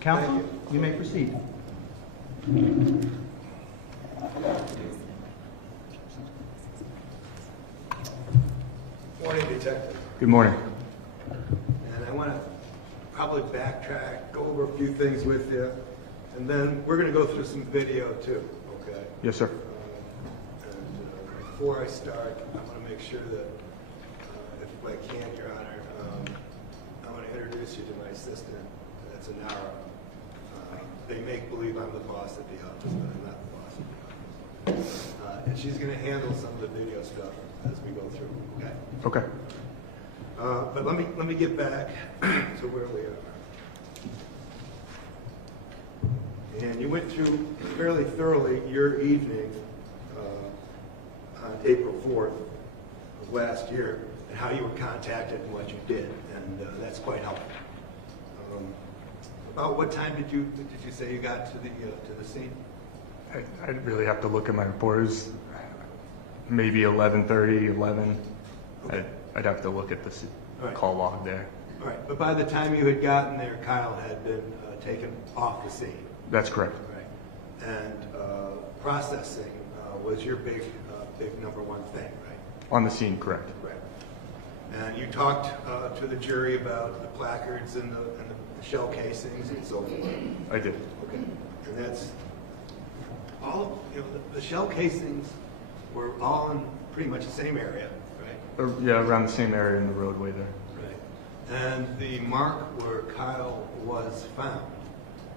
Counsel, you may proceed. Morning, Detective. Good morning. And I want to probably backtrack, go over a few things with you, and then we're going to go through some video too, okay? Yes, sir. Before I start, I want to make sure that, if I can, Your Honor, I want to introduce you to my assistant. That's Anara. They make believe I'm the boss at the office, but I'm not the boss at the office. And she's going to handle some of the video stuff as we go through, okay? Okay. But let me get back to where we are. And you went through fairly thoroughly your evening on April 4th of last year and how you were contacted and what you did, and that's quite helpful. About what time did you say you got to the scene? I'd really have to look at my reports. Maybe 11:30, 11. Okay. I'd have to look at the Right. call log there. All right, but by the time you had gotten there, Kyle had been taken off the scene. That's correct. Right. And processing was your big number one thing, right? On the scene, correct. Right. And you talked to the jury about the placards and the shell casings and so forth. I did. Okay. And that's all. The shell casings were all in pretty much the same area, right? Yeah, around the same area in the roadway there. Right. And the mark where Kyle was found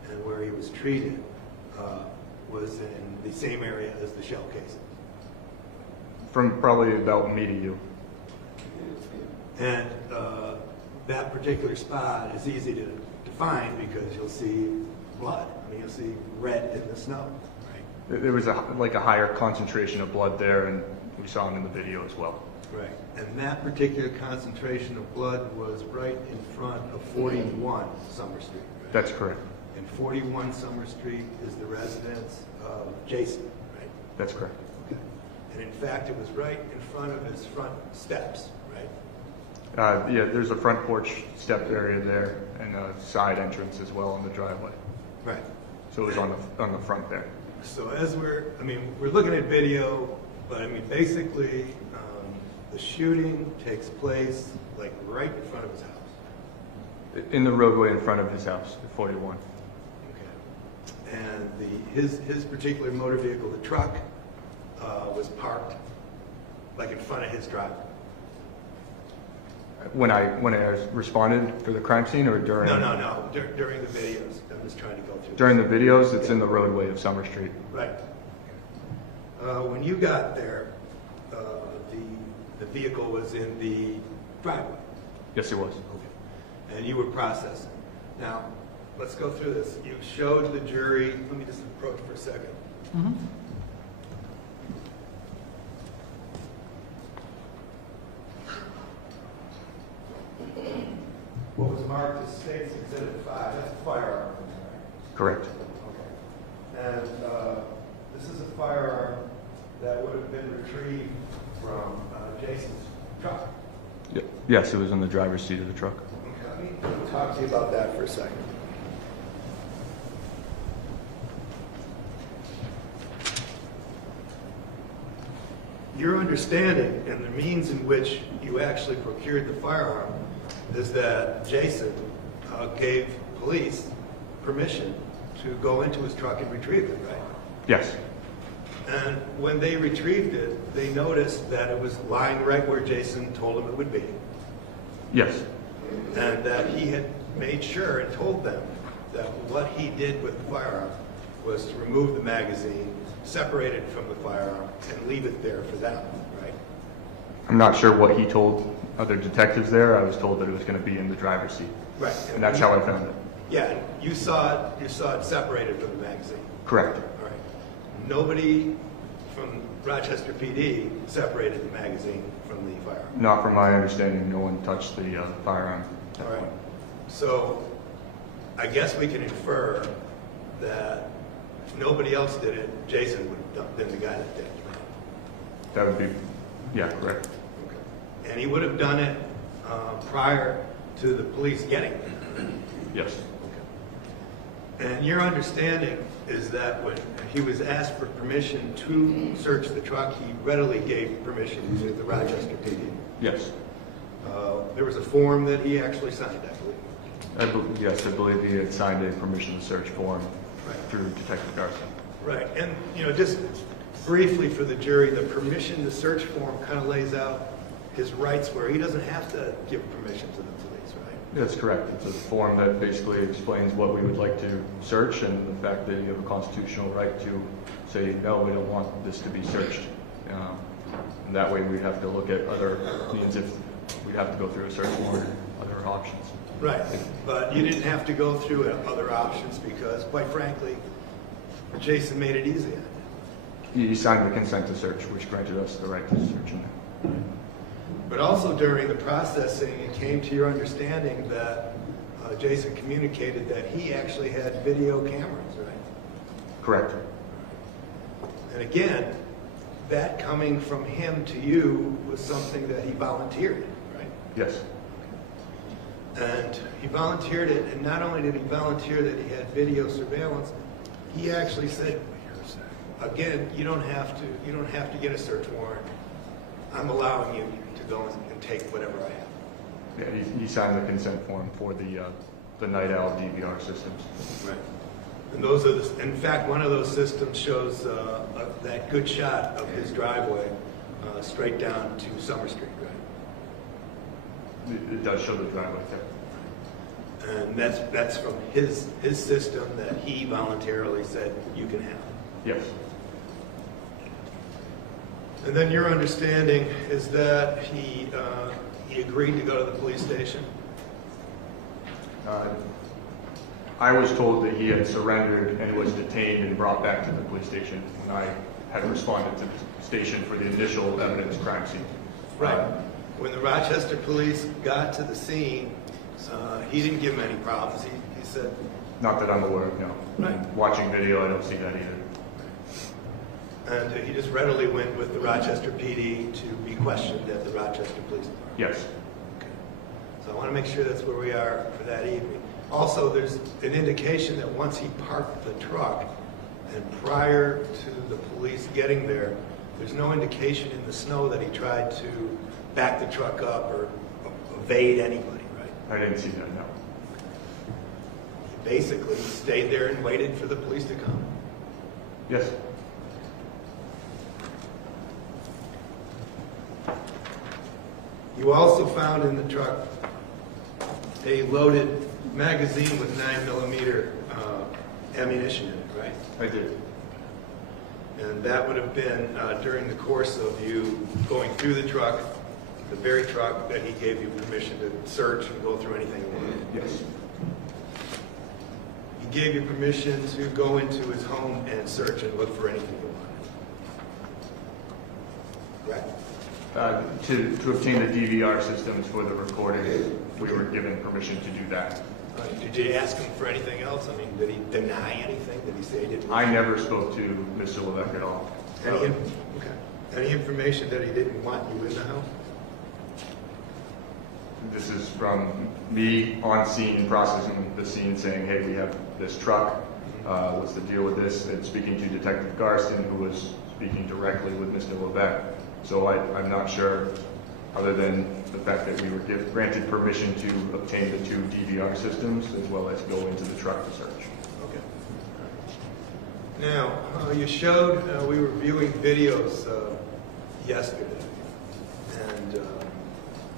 and where he was treated was in the same area as the shell casing. From probably about me to you. And that particular spot is easy to find because you'll see blood. I mean, you'll see red in the snow, right? There was a higher concentration of blood there, and we saw it in the video as well. Right. And that particular concentration of blood was right in front of 41 Summer Street, right? That's correct. And 41 Summer Street is the residence of Jason, right? That's correct. Okay. And in fact, it was right in front of his front steps, right? Yeah, there's a front porch step area there and a side entrance as well on the driveway. Right. So it was on the front there. So as we're looking at video, but I mean, basically, the shooting takes place like right in front of his house. In the roadway in front of his house at 41. Okay. And his particular motor vehicle, the truck, was parked like in front of his driveway. When I responded for the crime scene or during? No. During the videos. I'm just trying to go through. During the videos, it's in the roadway of Summer Street. Right. When you got there, the vehicle was in the driveway. Yes, it was. Okay. And you were processing. Now, let's go through this. You showed the jury. Let me just approach for a second. Mm-hmm. What was marked as State's Exhibit 5, that's a firearm. Correct. Okay. And this is a firearm that would have been retrieved from Jason's truck. Yes, it was in the driver's seat of the truck. Okay. Let me talk to you about that for a second. Your understanding and the means in which you actually procured the firearm is that Jason gave police permission to go into his truck and retrieve it, right? Yes. And when they retrieved it, they noticed that it was lying right where Jason told them it would be. Yes. And that he had made sure and told them that what he did with the firearm was to remove the magazine, separate it from the firearm, and leave it there for them, right? I'm not sure what he told other detectives there. I was told that it was going to be in the driver's seat. Right. And that's how I found it. Yeah, you saw it separated from the magazine. Correct. All right. Nobody from Rochester PD separated the magazine from the firearm. Not from my understanding, no one touched the firearm. All right. So I guess we can infer that if nobody else did it, Jason would have been the guy that did it. Right? That would be, yeah, correct. Okay. And he would have done it prior to the police getting it. Yes. And your understanding is that when he was asked for permission to search the truck, he readily gave permission to the Rochester PD. Yes. There was a form that he actually signed, I believe. Yes, I believe he had signed a permission to search form through Detective Garson. Right, and just briefly for the jury, the permission to search form kind of lays out his rights where he doesn't have to give permission to the police, right? That's correct. It's a form that basically explains what we would like to search and the fact that you have a constitutional right to say, no, we don't want this to be searched. And that way we'd have to look at other means if we'd have to go through a search warrant, other options. Right, but you didn't have to go through other options because, quite frankly, Jason made it easy on you. He signed the consent to search, which granted us the right to search him. But also during the processing, it came to your understanding that Jason communicated that he actually had video cameras, right? Correct. And again, that coming from him to you was something that he volunteered, right? Yes. And he volunteered it, and not only did he volunteer that he had video surveillance, he actually said, again, you don't have to get a search warrant. I'm allowing you to go and take whatever I have. Yeah, he signed the consent form for the Night Owl DVR systems. Right. And those are in fact, one of those systems shows that good shot of his driveway straight down to Summer Street, right? It does show the driveway there. And that's from his system that he voluntarily said you can have. Yes. And then your understanding is that he agreed to go to the police station? I was told that he had surrendered and was detained and brought back to the police station when I had responded to the station for the initial evidence crime scene. Right. When the Rochester police got to the scene, he didn't give him any problems. He said... Not that I'm aware of, no. Right. Watching video, I don't see that either. And he just readily went with the Rochester PD to be questioned at the Rochester Police Department? Yes. Okay. So I want to make sure that's where we are for that evening. Also, there's an indication that once he parked the truck and prior to the police getting there, there's no indication in the snow that he tried to back the truck up or evade anybody, right? I didn't see that, no. He basically stayed there and waited for the police to come. Yes. You also found in the truck a loaded magazine with 9mm ammunition in it, right? I did. And that would have been during the course of you going through the truck, the very truck that he gave you permission to search and go through anything you wanted. Yes. He gave you permission to go into his home and search and look for anything you wanted. Correct? To obtain the DVR systems for the recording, we were given permission to do that. Did you ask him for anything else? I mean, did he deny anything? Did he say he didn't? I never spoke to Mr. Levesque at all. Any information that he didn't want you in the house? This is from me on scene, processing the scene, saying, hey, we have this truck. What's the deal with this? And speaking to Detective Garson, who was speaking directly with Mr. Levesque. So I'm not sure, other than the fact that we were granted permission to obtain the 2 DVR systems as well as go into the truck to search. Okay. Now, you showed, we were viewing videos yesterday, and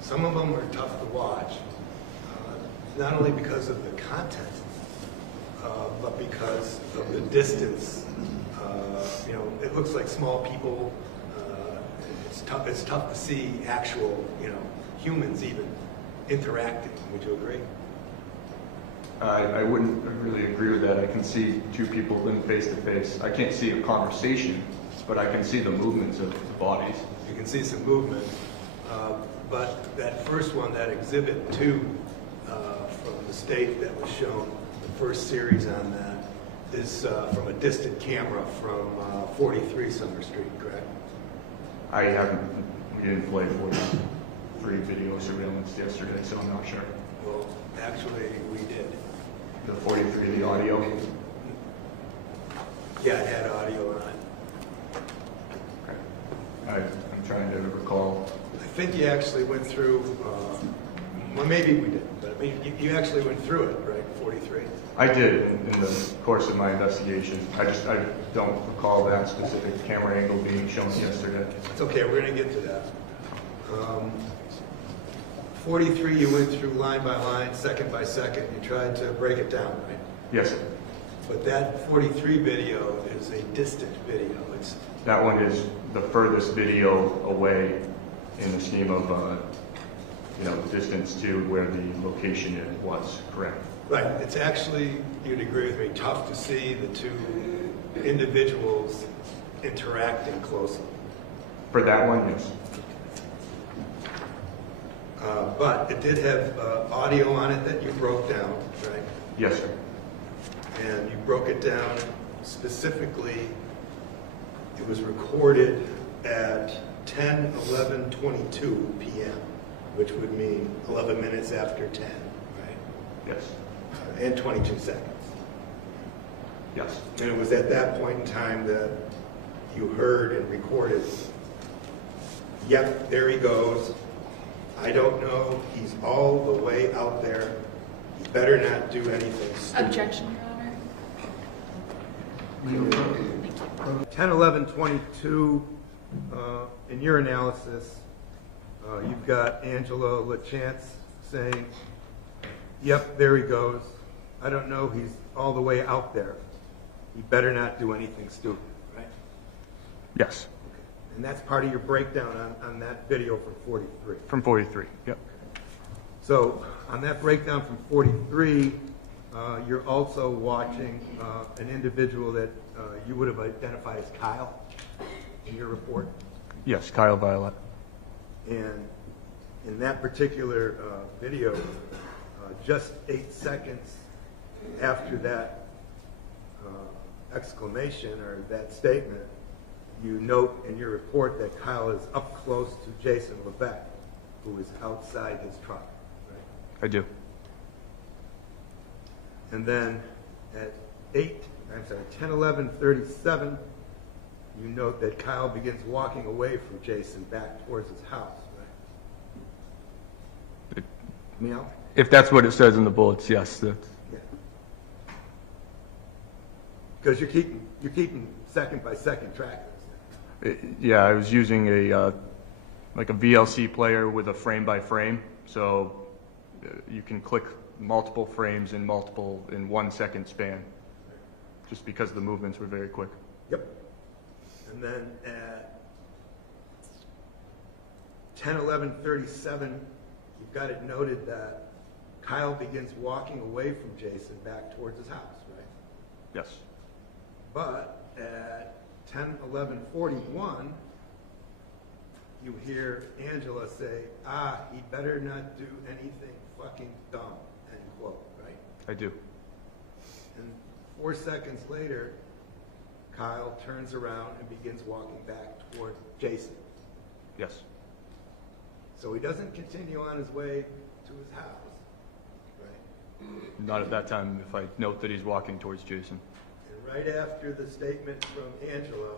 some of them were tough to watch, not only because of the content, but because of the distance. It looks like small people. It's tough to see actual, humans even interacting. Would you agree? I wouldn't really agree with that. I can see 2 people living face to face. I can't see a conversation, but I can see the movements of the bodies. You can see some movement, but that first one, that Exhibit 2 from the state that was shown, the first series on that, is from a distant camera from 43 Summer Street, correct? We didn't play 43 video surveillance yesterday, so I'm not sure. Well, actually, we did. The 43, the audio. Yeah, it had audio on it. Okay. I'm trying to recall. I think you actually went through, well, maybe we didn't, but I mean, you actually went through it, right, 43? I did in the course of my investigation. I don't recall that specific camera angle being shown yesterday. It's okay, we're going to get to that. 43, you went through line by line, second by second. You tried to break it down, right? Yes, sir. But that 43 video is a distant video. That one is the furthest video away in the scheme of, distance to where the location was, correct? Right. It's actually, you'd agree with me, tough to see the two individuals interacting closely. For that one, yes. But it did have audio on it that you broke down, right? Yes, sir. And you broke it down specifically. It was recorded at 10:11:22 p.m., which would mean 11 minutes after 10, right? Yes. And 22 seconds. Yes. And it was at that point in time that you heard and recorded, yep, there he goes. I don't know. He's all the way out there. He better not do anything stupid. Objection, Your Honor. 10:11:22. In your analysis, you've got Angela LaChance saying, "Yep, there he goes. I don't know. He's all the way out there. He better not do anything stupid." Right? Yes. And that's part of your breakdown on that video from 43. From 43, yep. So on that breakdown from 43, you're also watching an individual that you would have identified as Kyle in your report. Yes, Kyle Violet. And in that particular video, just 8 seconds after that exclamation or that statement, you note in your report that Kyle is up close to Jason Levesque, who is outside his truck. Right? I do. And then at 10:11:37, you note that Kyle begins walking away from Jason back towards his house, right? Meow? If that's what it says in the bullets, yes. Yeah. Because you're keeping second by second track of this. Yeah, I was using a VLC player with a frame by frame, so you can click multiple frames in 1 second span, just because the movements were very quick. Yep. And then at 10:11:37, you've got it noted that Kyle begins walking away from Jason back towards his house, right? Yes. But at 10:11:41, you hear Angela say, he better not do anything fucking dumb, end quote, right? I do. And 4 seconds later, Kyle turns around and begins walking back toward Jason. Yes. So he doesn't continue on his way to his house, right? Not at that time, if I note that he's walking towards Jason. And right after the statement from Angela,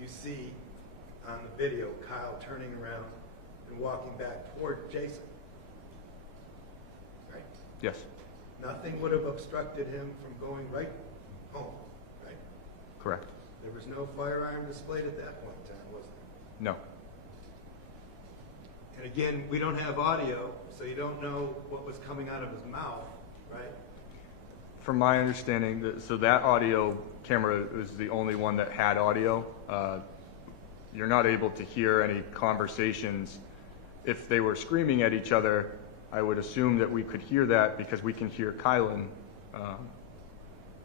you see on the video Kyle turning around and walking back toward Jason, right? Yes. Nothing would have obstructed him from going right home, right? Correct. There was no firearm displayed at that point in time, was there? No. And again, we don't have audio, so you don't know what was coming out of his mouth, right? From my understanding, that audio camera was the only one that had audio. You're not able to hear any conversations. If they were screaming at each other, I would assume that we could hear that because we can hear Kylan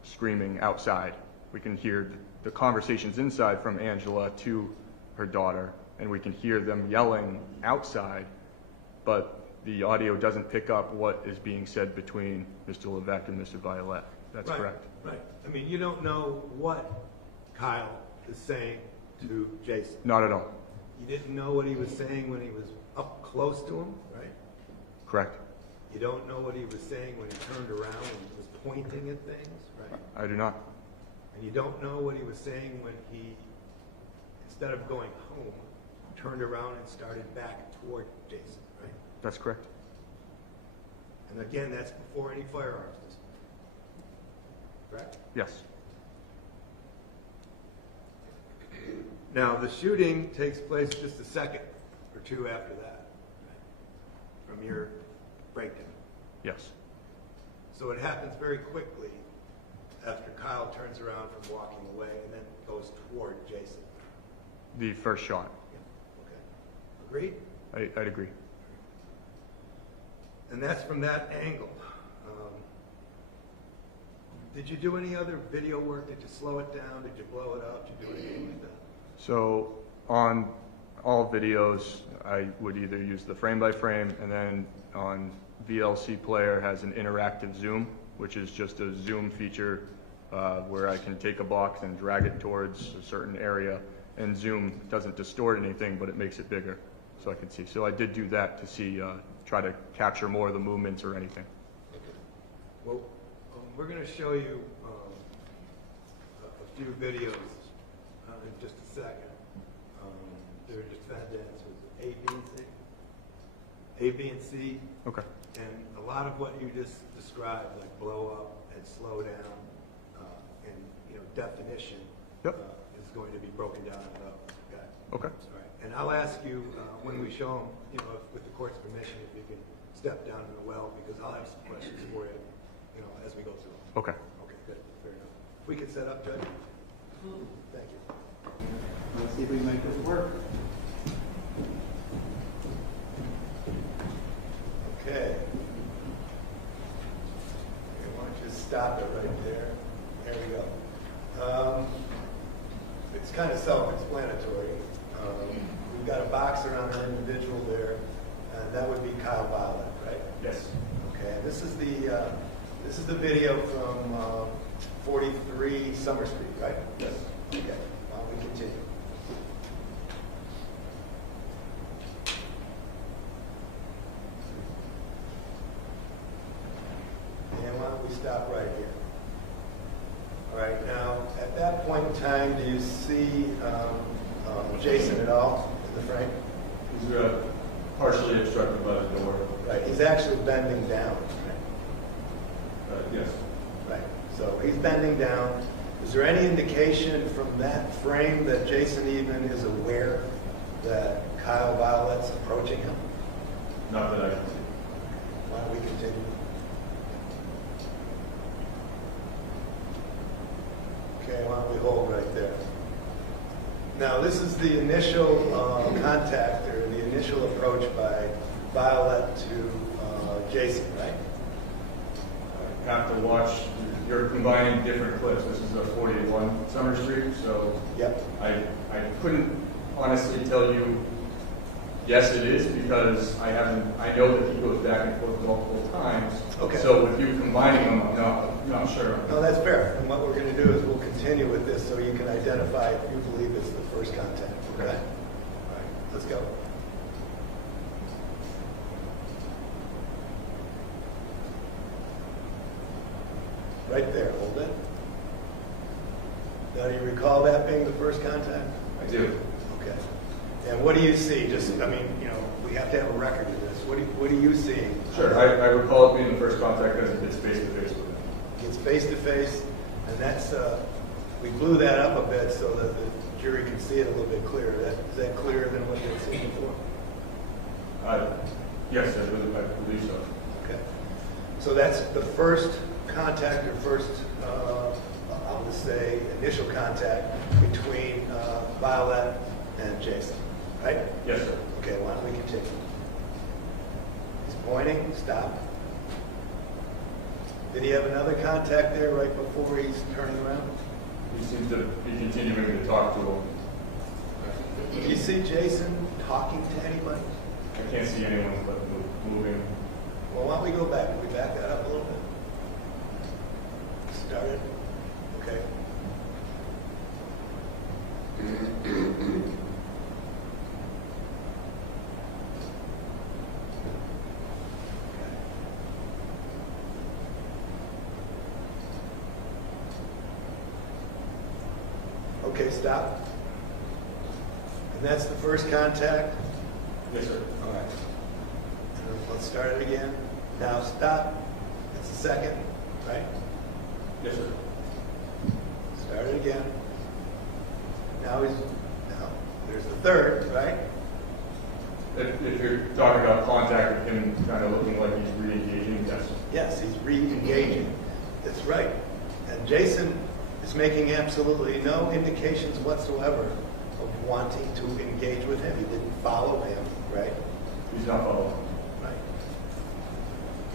screaming outside. We can hear the conversations inside from Angela to her daughter, and we can hear them yelling outside, but the audio doesn't pick up what is being said between Mr. Levesque and Mr. Violet. That's Right, correct. Right. I mean, you don't know what Kyle is saying to Jason. Not at all. You didn't know what he was saying when he was up close to him, right? Correct. You don't know what he was saying when he turned around and was pointing at things, right? I do not. And you don't know what he was saying when he, instead of going home, turned around and started back toward Jason, right? That's correct. And again, that's before any firearms display. Correct? Yes. Now, the shooting takes place just a second or two after that, right? From your breakdown. Yes. So it happens very quickly after Kyle turns around from walking away and then goes toward Jason. The first shot. Yeah. Okay. Agreed? I'd agree. And that's from that angle. Did you do any other video work? Did you slow it down? Did you blow it up? Did you do anything like that? So on all videos, I would either use the frame by frame, and then on VLC Player has an interactive zoom, which is just a zoom feature where I can take a box and drag it towards a certain area, and zoom doesn't distort anything, but it makes it bigger so I can see. So I did do that to see, try to capture more of the movements or anything. Okay. Well, we're going to show you a few videos in just a second. They're defendants with A, B, and C. A, B, and C. Okay. And a lot of what you just described, like blow up and slow down, and definition, Yep. is going to be broken down in those. Okay. Okay. All right. And I'll ask you when we show them, with the court's permission, if you can step down in the well, because I'll have some questions for you, as we go through them. Okay. Okay, good, fair enough. If we could set up, Judge. Thank you. Let's see if we can make this work. Okay. Why don't you stop it right there? There we go. It's kind of self-explanatory. We've got a box around an individual there, and that would be Kyle Violet, right? Yes. Okay, and this is the video from 43 Summer Street, right? Yes. Okay, why don't we continue? And why don't we stop right here? All right, now, at that point in time, do you see Jason at all in the frame? He's partially obstructed by the door. Right, he's actually bending down, right? Yes. Right, so he's bending down. Is there any indication from that frame that Jason even is aware that Kyle Violet's approaching him? Not that I can see. Why don't we continue? Okay, why don't we hold right there? Now, this is the initial contact, or the initial approach by Violet to Jason, right? I have to watch. You're combining different clips. This is a 41 Summer Street, so Yep. I couldn't honestly tell you yes it is, because I know that he goes back and forth multiple times. Okay. So with you combining them, I'm not sure. No, that's fair. And what we're going to do is we'll continue with this so you can identify if you believe it's the first contact. Okay? All right, let's go. Right there, hold it. Now, do you recall that being the first contact? I do. Okay. And what do you see? We have to have a record of this. What do you see? Sure. I recall it being the first contact because it's face to face with him. It's face to face, and that's we blew that up a bit so that the jury can see it a little bit clearer. Is that clearer than what you've seen before? Yes, I believe so. Okay. So that's the first contact, or first, I'll just say, initial contact between Violet and Jason, right? Yes, sir. Okay, why don't we continue? He's pointing, stop. Did he have another contact there right before he's turning around? He seems to be continuing to talk to him. Do you see Jason talking to anybody? I can't see anyone but moving. Well, why don't we go back? Can we back that up a little bit? Started? Okay. Okay, stop. And that's the first contact? Yes, sir. All right. And let's start it again. Now stop. That's the second, right? Yes, sir. Start it again. Now there's the third, right? If you're talking about contact with him kind of looking like he's re-engaging, yes. Yes, he's re-engaging. That's right. And Jason is making absolutely no indications whatsoever of wanting to engage with him. He didn't follow him, right? He's not following. Right.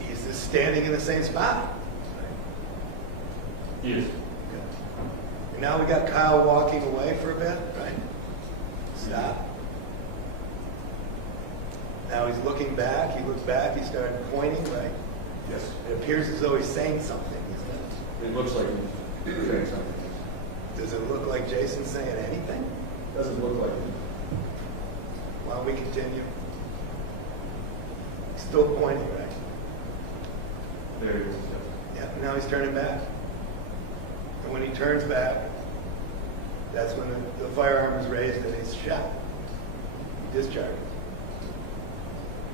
He's just standing in the same spot. Right. He is. Good. And now we got Kyle walking away for a bit, right? Stop. Now he's looking back. He looked back. He started pointing, right? Yes. It appears as though he's saying something, isn't it? It looks like he's saying something. Does it look like Jason's saying anything? Doesn't look like it. Why don't we continue? Still pointing, right? There he is. Yeah, now he's turning back. And when he turns back, that's when the firearm is raised and he's shot. He discharged.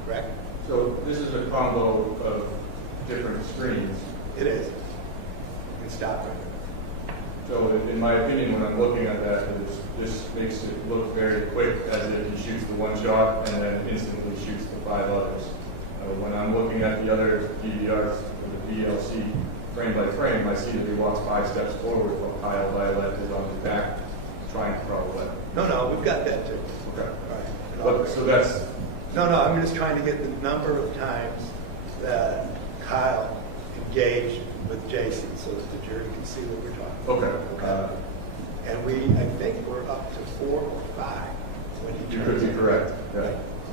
Correct? So this is a combo of different screens. It is. You can stop right there. So in my opinion, when I'm looking at that, this makes it look very quick, as if he shoots the one shot and then instantly shoots the 5 others. When I'm looking at the other DVRs, or the VLC, frame by frame, I see that he walks 5 steps forward while Kyle Violet is on his back trying to crawl away. No, we've got that too. Okay. All right. So that's... No, I'm just trying to get the number of times that Kyle engaged with Jason so that the jury can see what we're talking about. Okay. And I think we're up to 4 or 5 when he You turns could be in. correct. Yeah.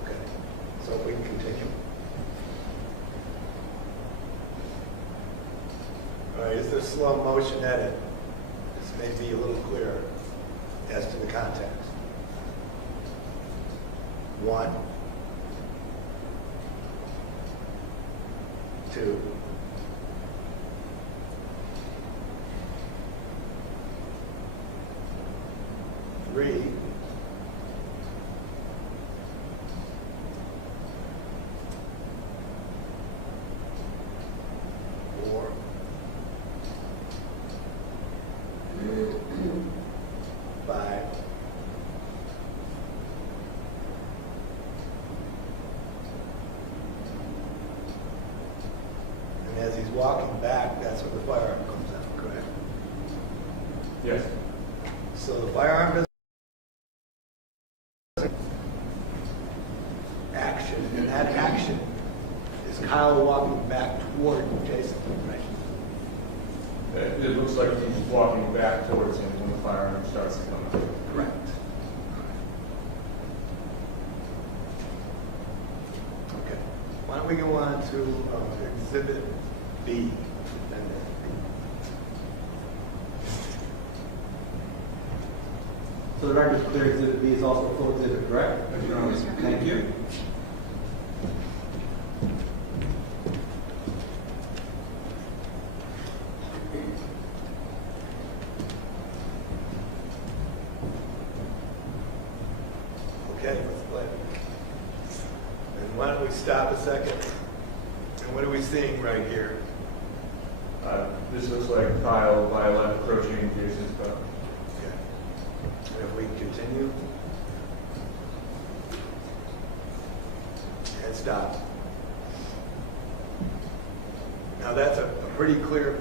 Okay. So if we can continue. All right, is there slow motion edit? This may be a little clearer as to the context. 1, 2, 3, 4, 5, 6. And as he's walking back, that's when the firearm comes out, correct? Yes. So the firearm doesn't action, and that action is Kyle walking back toward Jason, right? It looks like he's walking back towards him when the firearm starts to come out. Correct. Okay. Why don't we go on to Exhibit B? So the record is clear, Exhibit B is also a full exhibit, correct? Yes, sir. Thank you. Okay, let's play. And why don't we stop a second? And what are we seeing right here? This looks like Kyle Violet approaching Jason's car. Okay. And if we continue. And stop. Now that's a pretty clear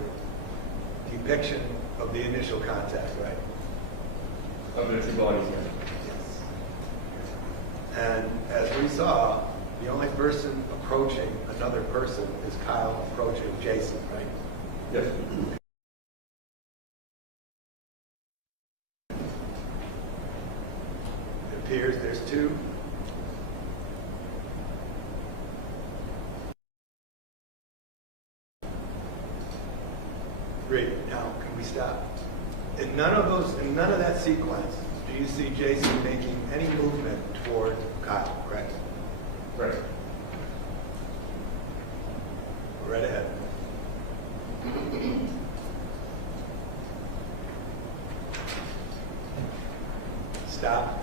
depiction of the initial contact, right? Of the two bodies, yes. Yes. And as we saw, the only person approaching another person is Kyle approaching Jason, right? Yes. It appears there's 2. Great. Now, can we stop? In none of that sequence, do you see Jason making any movement toward Kyle, correct? Right. Right ahead. Stop.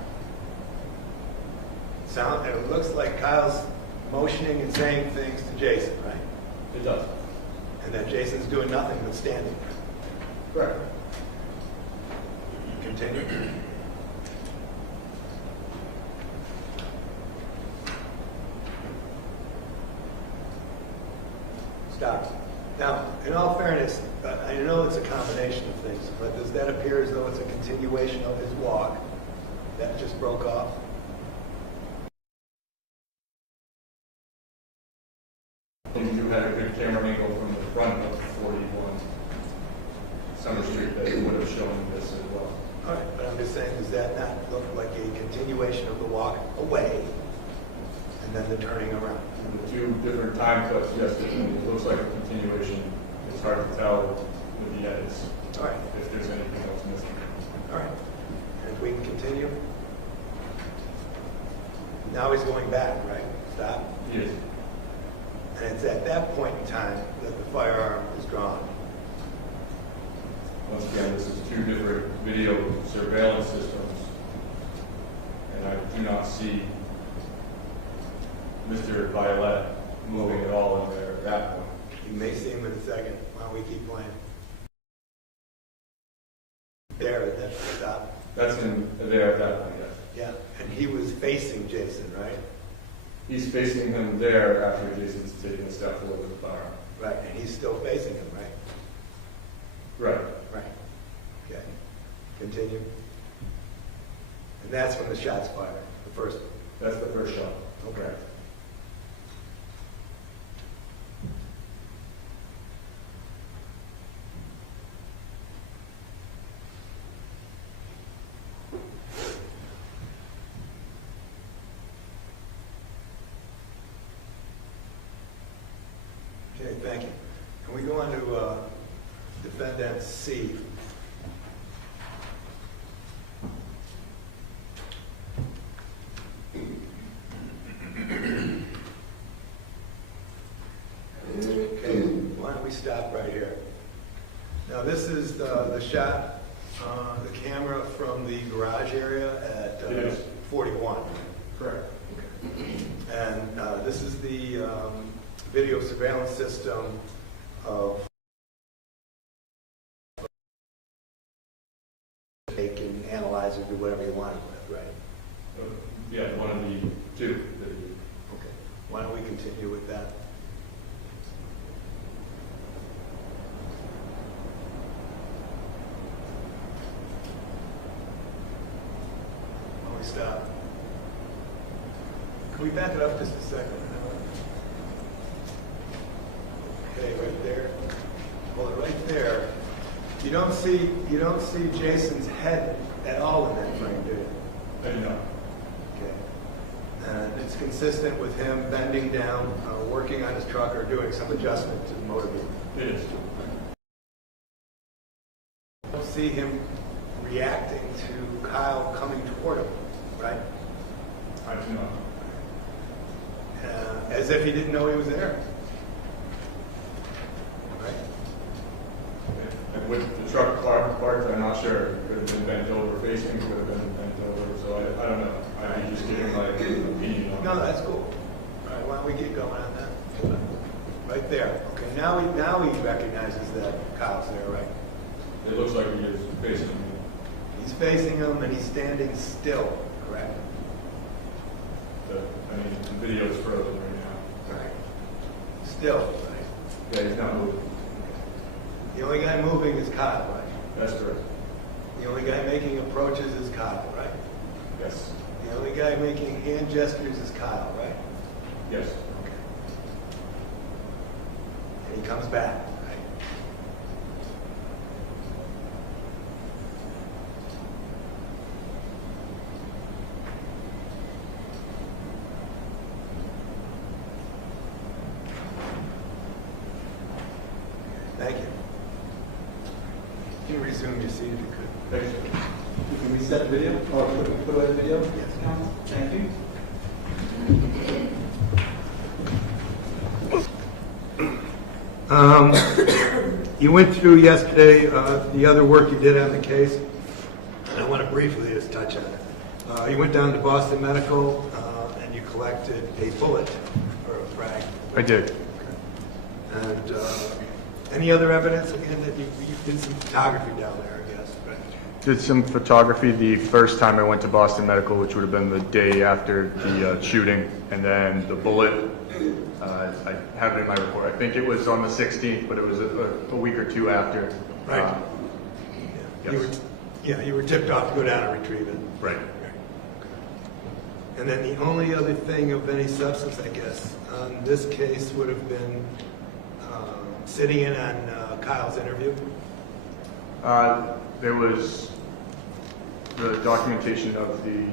Sound, and it looks like Kyle's motioning and saying things to Jason, right? It does. And that Jason's doing nothing but standing. Correct. Continue. Stop. Now, in all fairness, I know it's a combination of things, but does that appear as though it's a continuation of his walk that just broke off? And you had a good camera angle from the front of 41 Summer Street that would have shown this as well. All right, but I'm just saying, does that not look like a continuation of the walk away and then the turning around? The two different time cuts, yes, it looks like a continuation. It's hard to tell with the edits. All right. If there's anything else missing. All right. And if we can continue. Now he's going back, right? Stop. He is. And it's at that point in time that the firearm is drawn. Once again, this is two different video surveillance systems, and I do not see Mr. Violet moving at all in there at that point. You may see him in a second. Why don't we keep playing? There at that stop. That's in there at that point, yes. Yeah. And he was facing Jason, right? He's facing him there after Jason's taking a step forward with the firearm. Right. And he's still facing him, right? Right. Right. Okay. Continue. And that's when the shot's fired. The first one. That's the first shot. Okay. Okay, thank you. Can we go on to defendant C? Okay, why don't we stop right here? Now this is the shot, the camera from the garage area at 41. Correct. And this is the video surveillance system of they can analyze or do whatever you want it with, right? Yeah, one of the two. Okay. Why don't we continue with that? Why don't we stop? Can we back it up just a second? Okay, right there. Well, right there. You don't see Jason's head at all in that frame, do you? I do not. Okay. And it's consistent with him bending down, working on his truck, or doing some adjustment to the motor vehicle. It is. You don't see him reacting to Kyle coming toward him, right? I do not. As if he didn't know he was there. Right? And with the truck parked, I'm not sure. It could have been bent over facing, could have been bent over, so I don't know. I'm just giving my opinion on No, that. that's cool. All right, why don't we keep going on that? Right there. Okay, now he recognizes that Kyle's there, right? It looks like he is facing me. He's facing him and he's standing still, correct? The video is frozen right now. Right. Still, right? Yeah, he's not moving. The only guy moving is Kyle, right? That's correct. The only guy making approaches is Kyle, right? Yes. The only guy making hand gestures is Kyle, right? Yes. Okay. And he comes back, right? Thank you. You can resume your seat if you could. Thank you. Can we set the video, or put away the video? Yes. Thank you. You went through yesterday the other work you did on the case, and I want to briefly just touch on it. You went down to Boston Medical and you collected a bullet or a frag. I did. And any other evidence again that you did some photography down there, I guess, right? Did some photography the first time I went to Boston Medical, which would have been the day after the shooting, and then the bullet, I have it in my report. I think it was on the 16th, but it was a week or two after. Right. Yes. You were tipped off to go down and retrieve it. Right. And then the only other thing of any substance, I guess, on this case would have been sitting in on Kyle's interview. There was the documentation of the,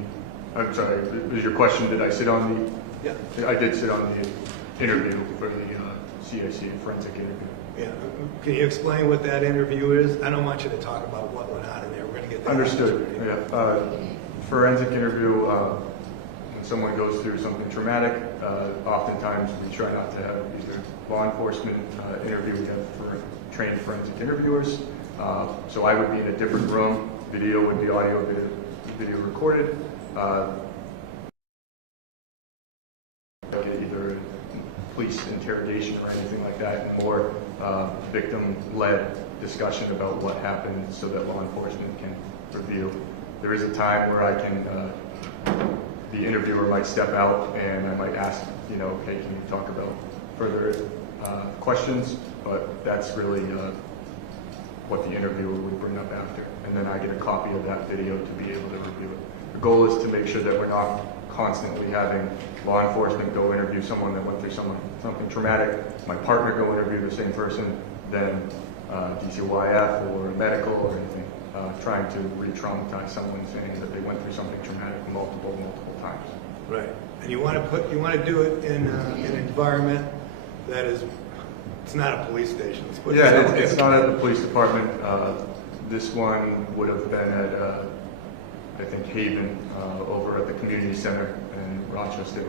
I'm sorry, was your question, did I sit on Yeah. I did sit on the interview for the CIC forensic interview. Yeah. Can you explain what that interview is? I don't want you to talk about what went on in there. We're going to get that. Understood. Yeah. Forensic interview, when someone goes through something traumatic, oftentimes we try not to have either law enforcement interview. We have trained forensic interviewers. So I would be in a different room. Video would be audio, video recorded. Either police interrogation or anything like that, and more victim-led discussion about what happened so that law enforcement can review. There is a time where I can, the interviewer might step out and I might ask, okay, can you talk about further questions? But that's really what the interviewer would bring up after. And then I get a copy of that video to be able to review it. The goal is to make sure that we're not constantly having law enforcement go interview someone that went through something traumatic, my partner go interview the same person, then DCYF or medical or anything, trying to re-traumatize someone saying that they went through something traumatic multiple times. Right. And you want to do it in an environment that is, it's not a police station. Yeah, it's not at the police department. This one would have been at, I think, Haven, over at the community center in Rochester.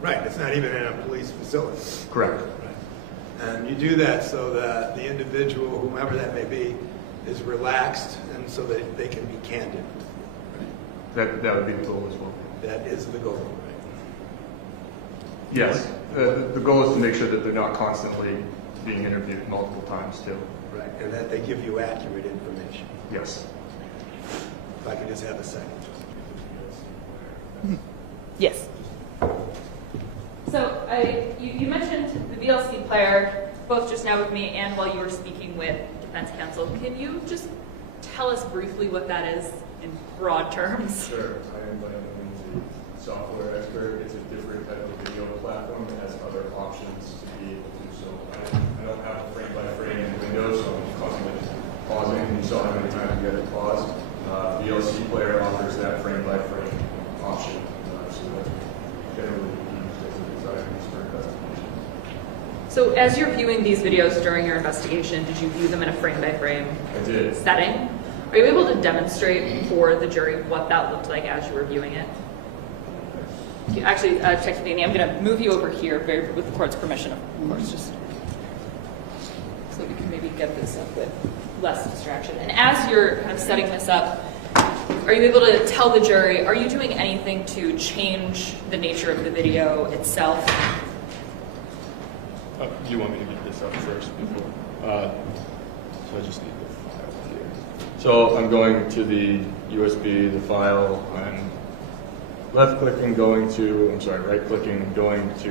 Right, it's not even in a police facility. Correct. Right. And you do that so that the individual, whomever that may be, is relaxed and so that they can be candid. That would be the goal as well. That is the goal, right? Yes. The goal is to make sure that they're not constantly being interviewed multiple times too. Right, and that they give you accurate information. Yes. If I could just have a second. Yes. So you mentioned the VLC player, both just now with me and while you were speaking with defense counsel. Can you just tell us briefly what that is in broad terms? Sure. I am by no means a software expert. It's a different type of video platform that has other options to be able to. So I don't have a frame-by-frame in Windows, so I'm constantly pausing. You saw how many times you had to pause. VLC player offers that frame-by-frame option, so that's generally used as a desired use for investigation. So as you're viewing these videos during your investigation, did you view them in a frame-by-frame I did. setting? Are you able to demonstrate for the jury what that looked like as you were viewing it? Actually, technically, I'm going to move you over here with the court's permission, of course, just so we can maybe get this up with less distraction. And as you're kind of setting this up, are you able to tell the jury, are you doing anything to change the nature of the video itself? Do you want me to get this up first before? So I just need the file here. So I'm going to the USB, the file, I'm right-clicking, going to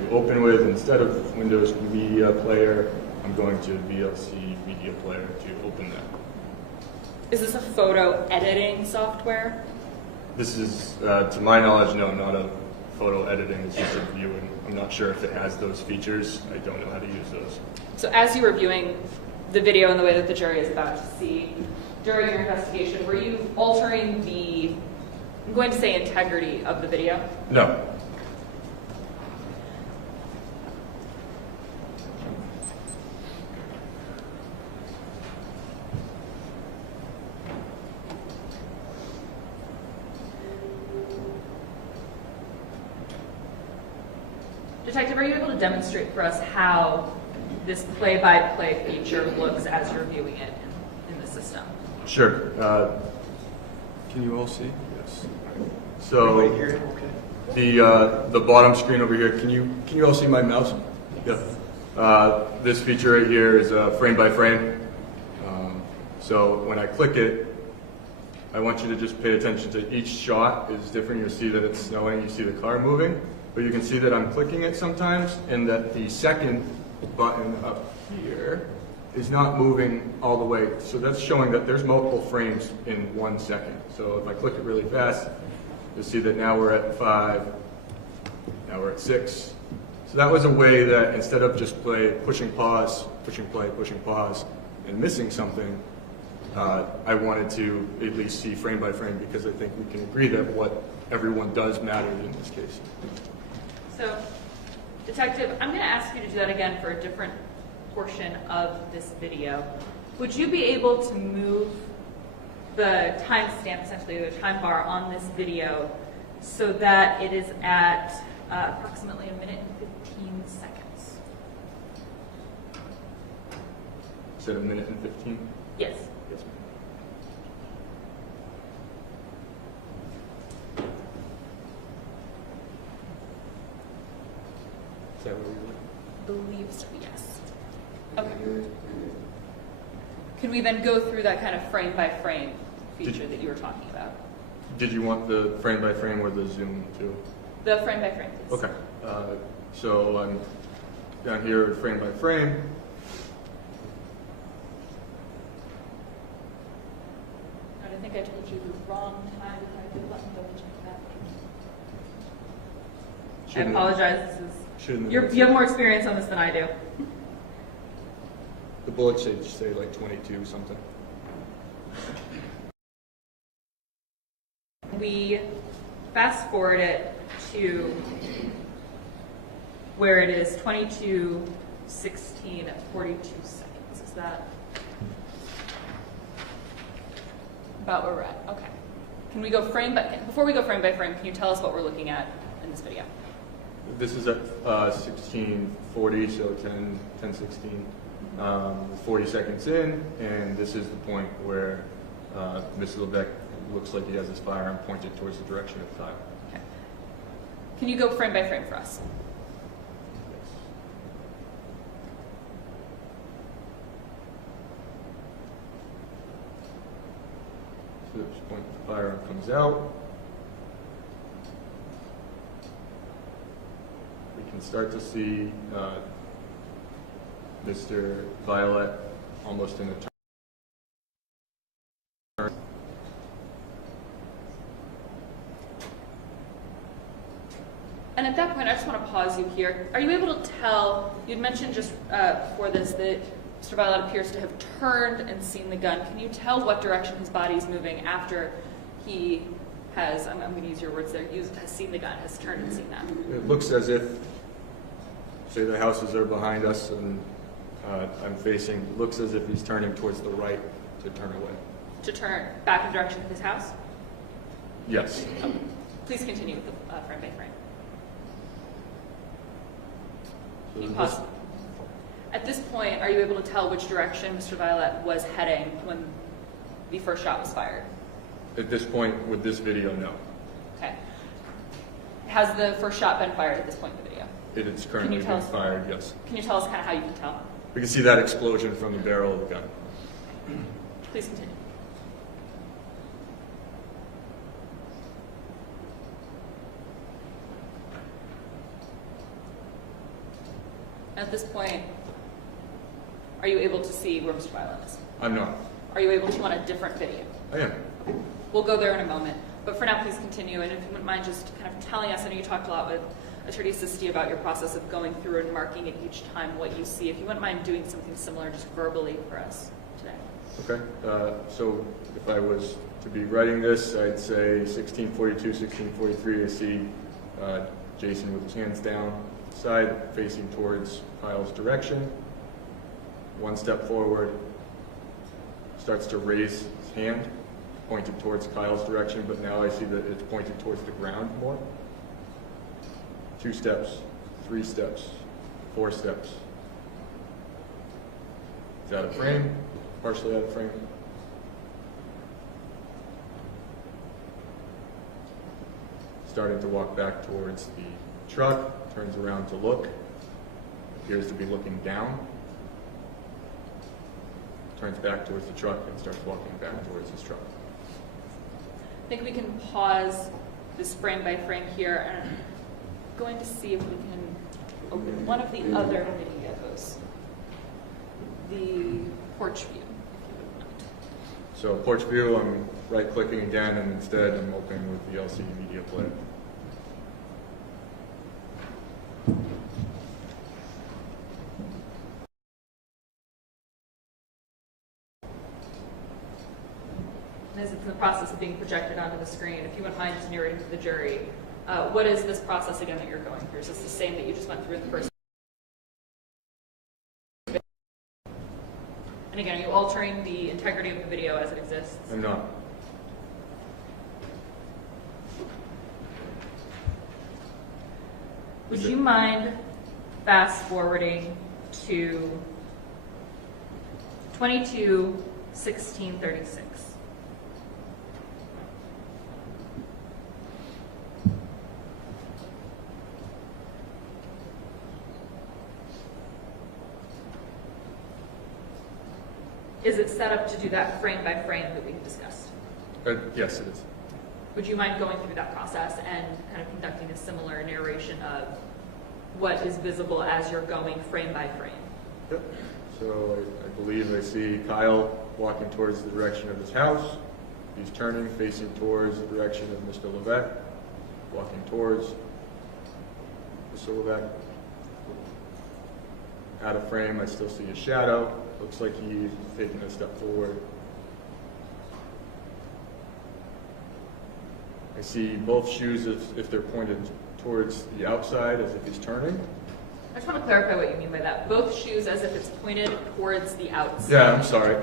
open with. Instead of Windows Media Player, I'm going to VLC Media Player to open that. Is this a photo editing software? This is, to my knowledge, no, not a photo editing, it's just a viewing. I'm not sure if it has those features. I don't know how to use those. So as you were viewing the video in the way that the jury is about to see, during your investigation, were you altering the, I'm going to say integrity of the video? No. Detective, are you able to demonstrate for us how this play-by-play feature looks as you're viewing it in the system? Sure. Can you all see? Yes. Everybody So hear it? Okay. the bottom screen over here, can you all see my mouse? Yes. Yep. This feature right here is frame by frame. So when I click it, I want you to just pay attention to each shot is different. You'll see that it's snowing, you see the car moving, but you can see that I'm clicking it sometimes and that the second button up here is not moving all the way. So that's showing that there's multiple frames in 1 second. So if I click it really fast, you'll see that now we're at 5, now we're at 6. So that was a way that instead of just pushing pause, pushing play, pushing pause, and missing something, I wanted to at least see frame by frame because I think we can agree that what everyone does matter in this case. So, Detective, I'm going to ask you to do that again for a different portion of this video. Would you be able to move the timestamp, essentially the time bar on this video, so that it is at approximately 1 minute and 15 seconds? Is it 1 minute and 15? Yes. Yes, ma'am. Is that what we were? Believe so, yes. Okay. Can we then go through that kind of frame by frame feature that you were talking about? Did you want the frame by frame or the zoom too? The frame by frame, please. Okay. So I'm down here at frame by frame. I think I told you the wrong time. If I did, let me double check that. I Shouldn't- apologize. This shouldn't- is you have more experience on this than I do. The bullets say like 22 something. We fast forward it to where it is 22:16 at 42 seconds. Is that about where we're at? Okay. Can we go frame by before we go frame by frame? Can you tell us what we're looking at in this video? This is at 16:40, so 10:16. 40 seconds in, and this is the point where Mr. Levesque looks like he has his firearm pointed towards the direction of the fire. Okay. Can you go frame by frame for us? So at this point, the firearm comes out. We can start to see Mr. Violet almost in a turn. And at that point, I just want to pause you here. Are you able to tell, you'd mentioned just before this that Mr. Violet appears to have turned and seen the gun. Can you tell what direction his body is moving after he has, I'm going to use your words there, has seen the gun, has turned and seen that? It looks as if, say the houses are behind us and I'm facing, it looks as if he's turning towards the right to turn away. To turn back in the direction of his house? Yes. Okay. Please continue with the frame by frame. So You this- pause. At this point, are you able to tell which direction Mr. Violet was heading when the first shot was fired? At this point, with this video, no. Okay. Has the first shot been fired at this point in the video? It is currently tell being us- fired, yes. Can you tell us kind of how you can tell? We can see that explosion from the barrel of the gun. Please continue. At this point, are you able to see where Mr. Violet is? I'm not. Are you able to on a different video? I am. We'll go there in a moment. But for now, please continue. And if you wouldn't mind just kind of telling us, I know you talked a lot with Attorney Sisti about your process of going through and marking it each time what you see. If you wouldn't mind doing something similar just verbally for us today. Okay. So if I was to be writing this, I'd say 1642, 1643. I see Jason with his hands down, side, facing towards Kyle's direction. One step forward, starts to raise his hand, pointed towards Kyle's direction, but now I see that it's pointed towards the ground more. 2 steps, 3 steps, 4 steps. Is out of frame? Partially out of frame? starting to walk back towards the truck, turns around to look, appears to be looking down, turns back towards the truck and starts walking back towards his truck. I think we can pause this frame by frame here, and I'm going to see if we can open one of the other videos, the porch view, if you would mind. So porch view, I'm right-clicking again, and instead I'm opening with the LCD media player. And as it's in the process of being projected onto the screen, if you wouldn't mind just narrating to the jury, what is this process again that you're going through? Is this the same that you just went through in the first? And again, are you altering the integrity of the video as it exists? I'm not. Would you mind fast forwarding to 22/16/36? Is it set up to do that frame by frame that we discussed? Yes, it is. Would you mind going through that process and kind of conducting a similar narration of what is visible as you're going frame by frame? Yep. So I believe I see Kyle walking towards the direction of his house. He's turning, facing towards the direction of Mr. Levesque, walking towards Mr. Levesque. Out of frame, I still see a shadow. Looks like he's taking a step forward. I see both shoes if they're pointed towards the outside as if he's turning. I just want to clarify what you mean by that. Both shoes as if it's pointed towards the outside. Yeah, I'm sorry.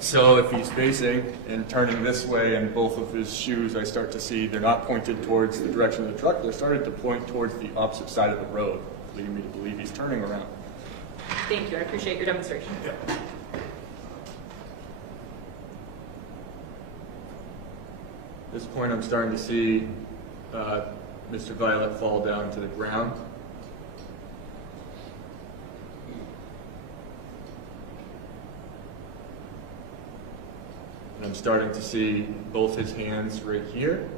So if he's facing and turning this way and both of his shoes, I start to see they're not pointed towards the direction of the truck. They're starting to point towards the opposite side of the road, leading me to believe he's turning around. Thank you. I appreciate your demonstration. Yeah. At this point, I'm starting to see Mr. Violet fall down to the ground. And I'm starting to see both his hands right here.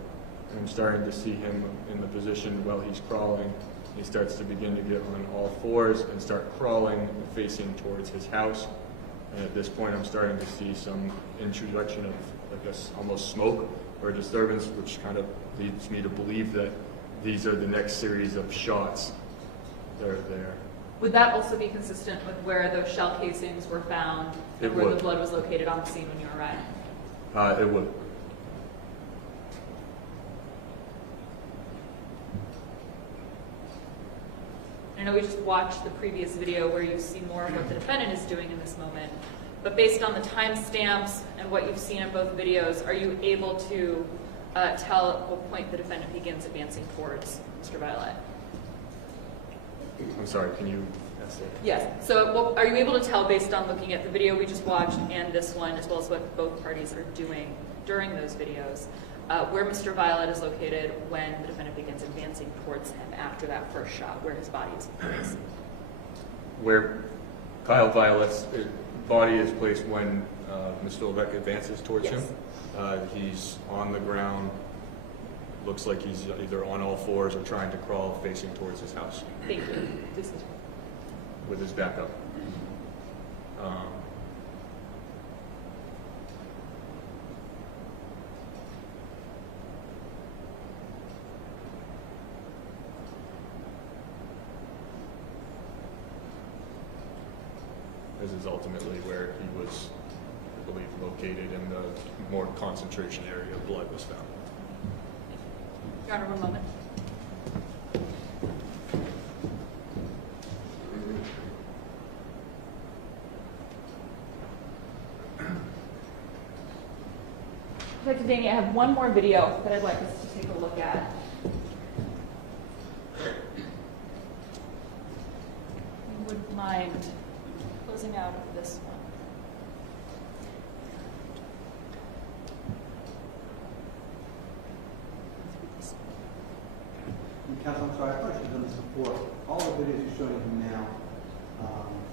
And I'm starting to see him in the position while he's crawling. He starts to begin to get on all fours and start crawling, facing towards his house. And at this point, I'm starting to see some introduction of, I guess, almost smoke or disturbance, which kind of leads me to believe that these are the next series of shots that are there. Would that also be consistent with where those shell casings were found and It where would. the blood was located on the scene when you arrived? It would. I know we just watched the previous video where you see more of what the defendant is doing in this moment, but based on the timestamps and what you've seen in both videos, are you able to tell at what point the defendant begins advancing towards Mr. Violet? I'm sorry, can you ask that? Yes. So are you able to tell based on looking at the video we just watched and this one, as well as what both parties are doing during those videos, where Mr. Violet is located when the defendant begins advancing towards him after that first shot, where his body is placed? Where Kyle Violet's body is placed when Mr. Levesque advances towards Yes. him. He's on the ground. Looks like he's either on all fours or trying to crawl facing towards his house Thank you. Please continue. with his back up. This is ultimately where he was, I believe, located in the more concentration area of blood was found. Your Honor, one moment. Detective Danny, I have one more video that I'd like us to take a look at. You wouldn't mind closing out of this one. before, all the videos you're showing him now,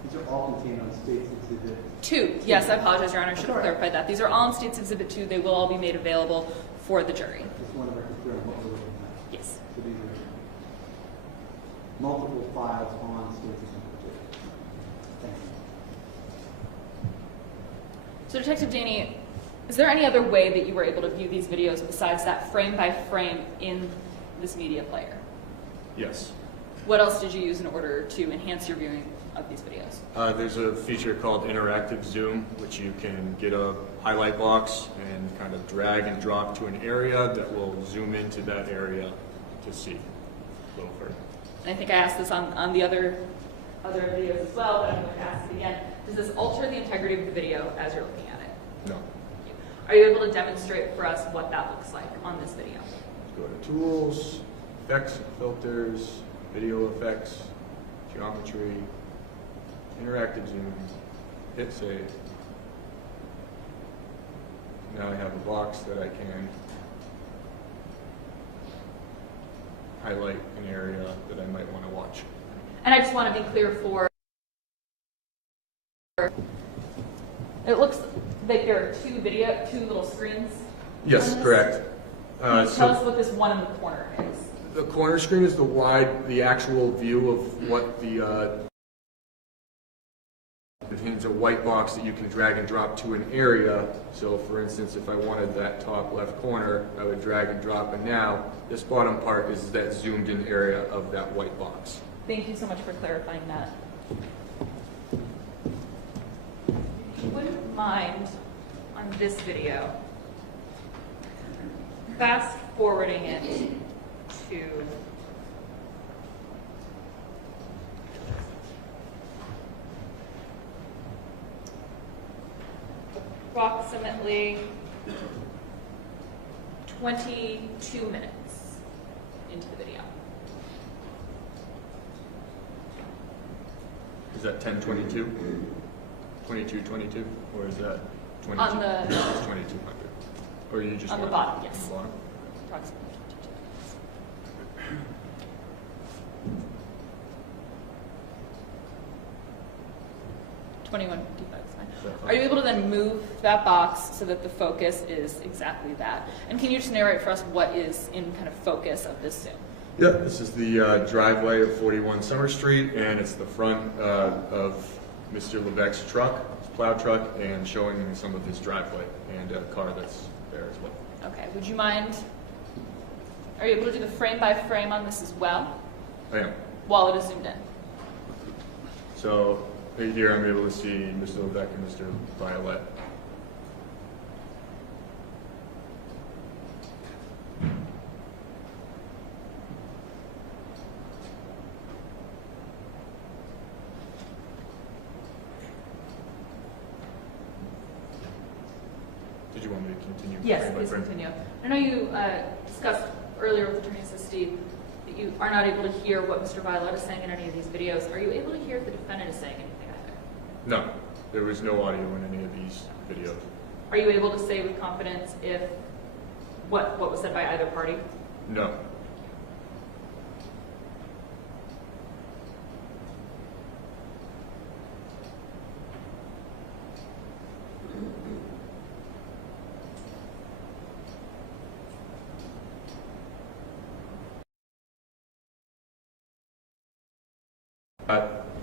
these are all contained on State's Exhibit 2. Yes, I apologize, Your Honor. I should have That's all right. clarified that. These are all in State's Exhibit 2. They will all be made available for the jury. Just want to confirm what we're looking at. Yes. So these are multiple files on State's Exhibit 2. Thank you. So Detective Daney, is there any other way that you were able to view these videos besides that frame by frame in this media player? Yes. What else did you use in order to enhance your viewing of these videos? There's a feature called interactive zoom, which you can get a highlight box and kind of drag and drop to an area that will zoom into that area to see a little further. And I think I asked this on the other videos as well, but I'm going to ask it again. Does this alter the integrity of the video as you're looking at it? No. Are you able to demonstrate for us what that looks like on this video? Let's go to tools, effects, filters, video effects, geometry, interactive zoom, hit save. Now I have a box that I can highlight an area that I might want to watch. And I just want to be clear for, it looks like there are two little screens. Yes, on this. correct. Can you tell us what this one in the corner is? The corner screen is the actual view of what the, it contains a white box that you can drag and drop to an area. So for instance, if I wanted that top left corner, I would drag and drop, and now this bottom part is that zoomed in area of that white box. Thank you so much for clarifying that. If you wouldn't mind, on this video, fast forwarding it to approximately 22 minutes into the video. Is that 1022? 2222? Or is that 22? On the- It's 2200. Or you just On the want bottom, on yes. the bottom? Approximately 22 minutes. 2155 is fine. Are you able to then move that box so that the focus is exactly that? And can you just narrate for us what is in kind of focus of this zoom? Yeah, this is the driveway of 41 Summer Street, and it's the front of Mr. Levesque's truck, his plow truck, and showing some of his driveway and a car that's there as well. Okay, would you mind, are you able to do the frame by frame on this as well, I am. while it is zoomed in? So right here I'm able to see Mr. Levesque and Mr. Violet. Did you want me to continue? Yes, frame by please frame? continue. I know you discussed earlier with Attorney Steve that you are not able to hear what Mr. Violet is saying in any of these videos. Are you able to hear if the defendant is saying anything either? No, there was no audio in any of these videos. Are you able to say with confidence if what was said by either party? No.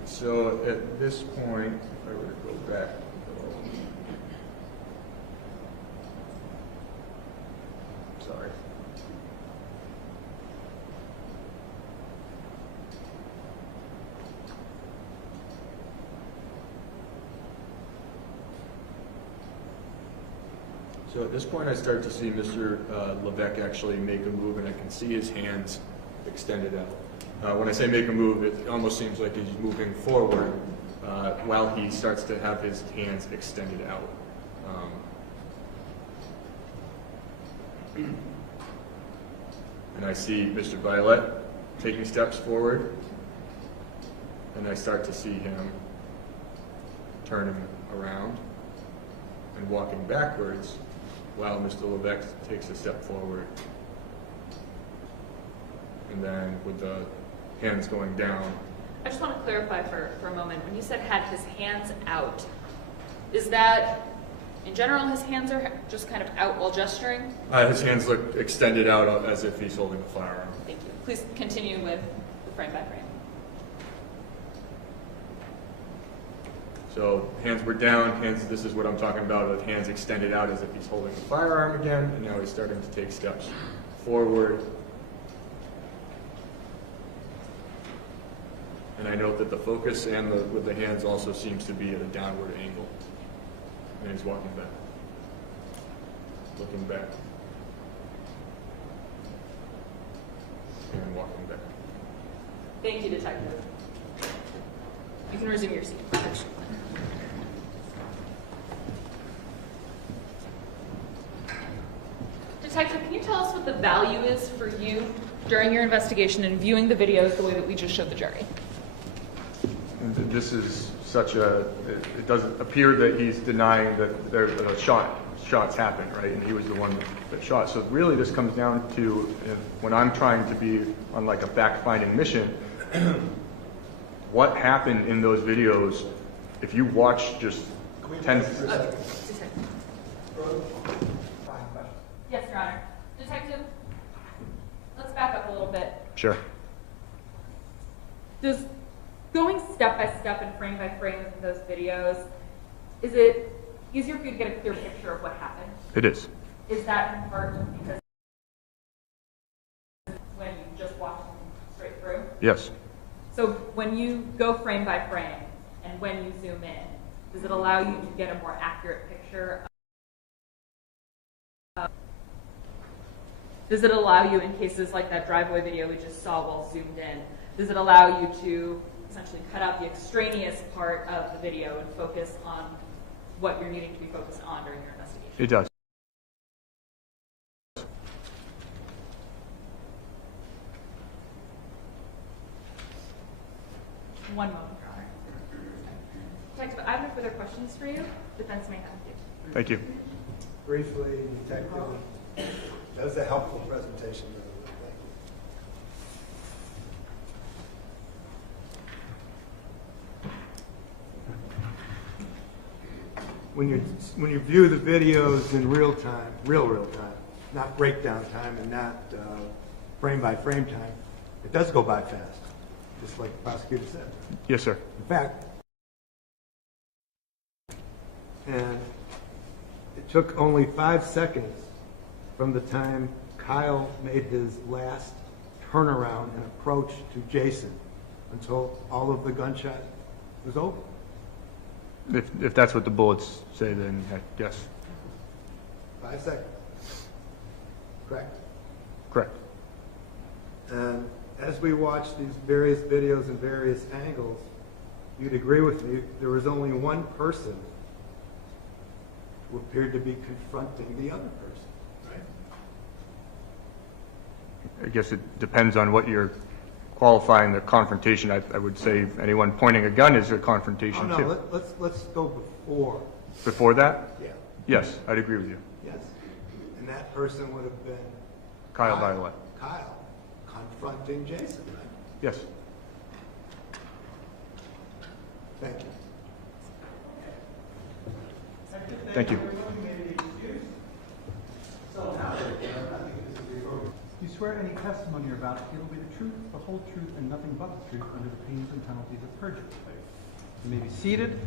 So at this point, if I were to go back, sorry. So at this point, I start to see Mr. Levesque actually make a move, and I can see his hands extended out. When I say make a move, it almost seems like he's moving forward while he starts to have his hands extended out. And I see Mr. Violet taking steps forward, and I start to see him turning around and walking backwards while Mr. Levesque takes a step forward. And then with the hands going down. I just want to clarify for a moment. When you said had his hands out, is that in general his hands are just kind of out while gesturing? His hands look extended out as if he's holding a firearm. Thank you. Please continue with the frame by frame. So hands were down, hands, this is what I'm talking about, with hands extended out as if he's holding a firearm again, and now he's starting to take steps forward. And I note that the focus and with the hands also seems to be at a downward angle. And he's walking back, looking back, and walking back. Thank you, Detective. You can resume your seat. Detective, can you tell us what the value is for you during your investigation and viewing the videos the way that we just showed the jury? This is such a, it doesn't appear that he's denying that there shots happened, right? And he was the one that shot. So really this comes down to when I'm trying to be on like a fact-finding mission, what happened in those videos, if you watch just 10... Yes, Your Honor. Detective, let's back up a little bit. Sure. Does going step by step and frame by frame in those videos, is it easier for you to get a clear picture of what happened? It is. Is that in part because when you just watch them straight through? Yes. So when you go frame by frame and when you zoom in, does it allow you to get a more accurate picture? Does it allow you, in cases like that driveway video we just saw while zoomed in, does it allow you to essentially cut out the extraneous part of the video and focus on what you're needing to be focused on during your investigation? It does. One moment, Your Honor. Detective, I have no further questions for you. Defense may have you. Thank you. Briefly, Detective, that was a helpful presentation. Thank you. When you view the videos in real time, real time, not breakdown time and not frame by frame time, it does go by fast, just like the prosecutor said. Yes, sir. In fact, and it took only 5 seconds from the time Kyle made his last turnaround and approach to Jason until all of the gunshot was over. If that's what the bullets say, then yes. 5 seconds. Correct? Correct. And as we watch these various videos and various angles, you'd agree with me, there was only one person who appeared to be confronting the other person, right? I guess it depends on what you're qualifying the confrontation. I would say anyone pointing a gun is a confrontation Oh, too. no, let's go before. Before that? Yeah. Yes, I'd agree with you. Yes. And that person would have been Kyle Violette. Kyle confronting Jason, right? Yes. Thank you. Thank you. You swear any testimony you're about to give will be the truth, the whole truth, and nothing but the truth under the pains and penalties of perjury. You may be seated.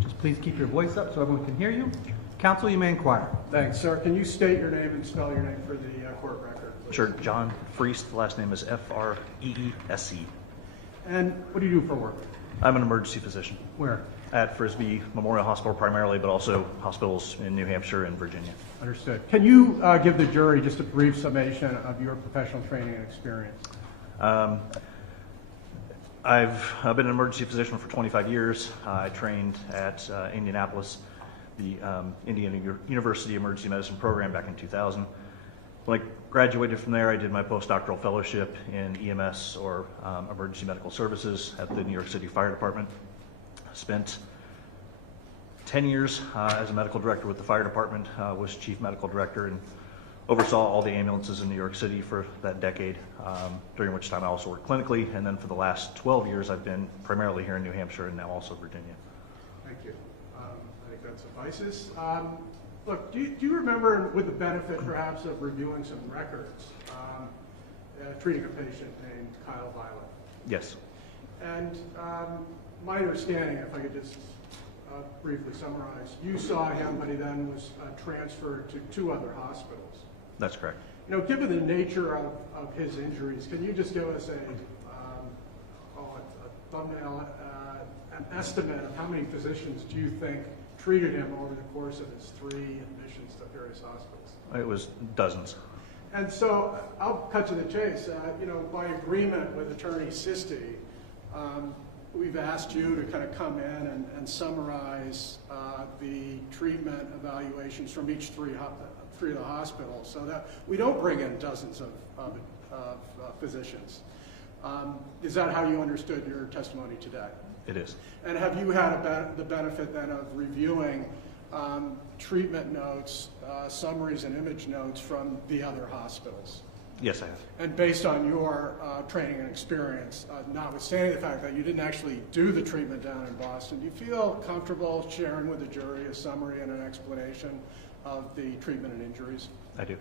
Just please keep your voice up so everyone can hear you. Counsel, you may inquire. Thanks, sir. Can you state your name and spell your name for the court record, please? Sure. John Freest. The last name is Freese. And what do you do for work? I'm an emergency physician Where? at Frisbee Memorial Hospital primarily, but also hospitals in New Hampshire and Virginia. Understood. Can you give the jury just a brief summation of your professional training and experience? I've been an emergency physician for 25 years. I trained at Indianapolis, the Indiana University Emergency Medicine program back in 2000. When I graduated from there, I did my postdoctoral fellowship in EMS, or emergency medical services, at the New York City Fire Department. Spent 10 years as a medical director with the fire department, was chief medical director, and oversaw all the ambulances in New York City for that decade, during which time I also worked clinically. And then for the last 12 years, I've been primarily here in New Hampshire and now also Virginia. Thank you. I think that suffices. Look, do you remember, with the benefit perhaps of reviewing some records, treating a patient named Kyle Violet? Yes. And my understanding, if I could just briefly summarize, you saw him, but he then was transferred to 2 other hospitals. That's correct. You know, given the nature of his injuries, can you just give us a thumbnail, an estimate of how many physicians do you think treated him over the course of his 3 admissions to various hospitals? It was dozens. And so I'll cut to the chase. You know, by agreement with Attorney Sisti, we've asked you to kind of come in and summarize the treatment evaluations from each 3 of the hospitals, so that we don't bring in dozens of physicians. Is that how you understood your testimony today? It is. And have you had the benefit then of reviewing treatment notes, summaries and image notes from the other hospitals? Yes, I have. And based on your training and experience, notwithstanding the fact that you didn't actually do the treatment down in Boston, do you feel comfortable sharing with the jury a summary and an explanation of the treatment and injuries? I do.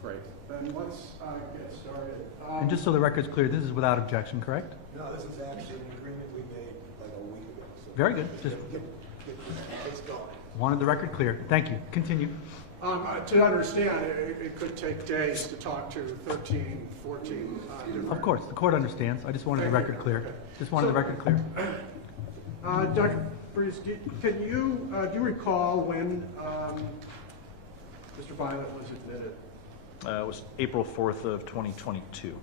Great. Then let's get started. And just so the record's clear, this is without objection, correct? No, this is actually an agreement we made like a week ago. So Very good. Just it's going. wanted the record clear. Thank you. Continue. To understand, it could take days to talk to 13, 14 different... Of course, the court understands. I just wanted the record clear. Okay. Just wanted the record clear. Dr. Breeze, do you recall when Mr. Violet was admitted? It was April 4th of 2022.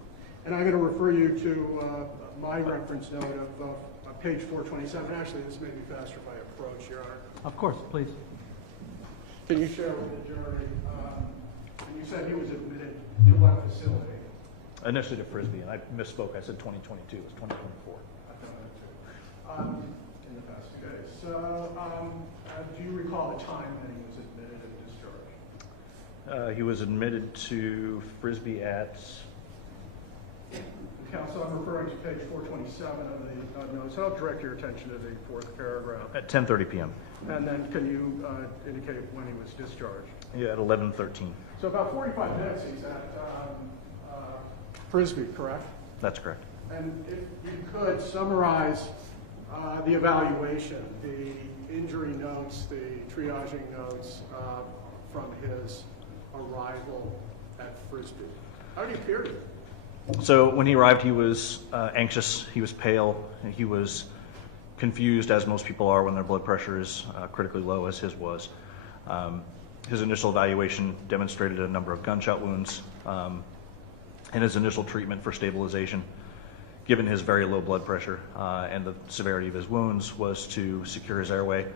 And I'm going to refer you to my reference note of page 427. Actually, this may be faster if I approach, Your Honor. Of course, please. Can you share with the jury, and you said he was admitted to what facility? Initially to Frisbee, and I misspoke. I said 2022. It was 2024. I thought that too. In the past. Okay. So, do you recall the time that he was admitted and discharged? He was admitted to Frisbee at... Counsel, I'm referring to page 427 of the notes. I'll direct your attention to the 4th paragraph. At 10:30 p.m. And then can you indicate when he was discharged? Yeah, at 11:13. So about 45 minutes he's at Frisbee, correct? That's correct. And if you could summarize the evaluation, the injury notes, the triaging notes from his arrival at Frisbee. How did he appear to you? So when he arrived, he was anxious, he was pale, and he was confused, as most people are when their blood pressure is critically low, as his was. His initial evaluation demonstrated a number of gunshot wounds, and his initial treatment for stabilization, given his very low blood pressure and the severity of his wounds, was to secure his airway.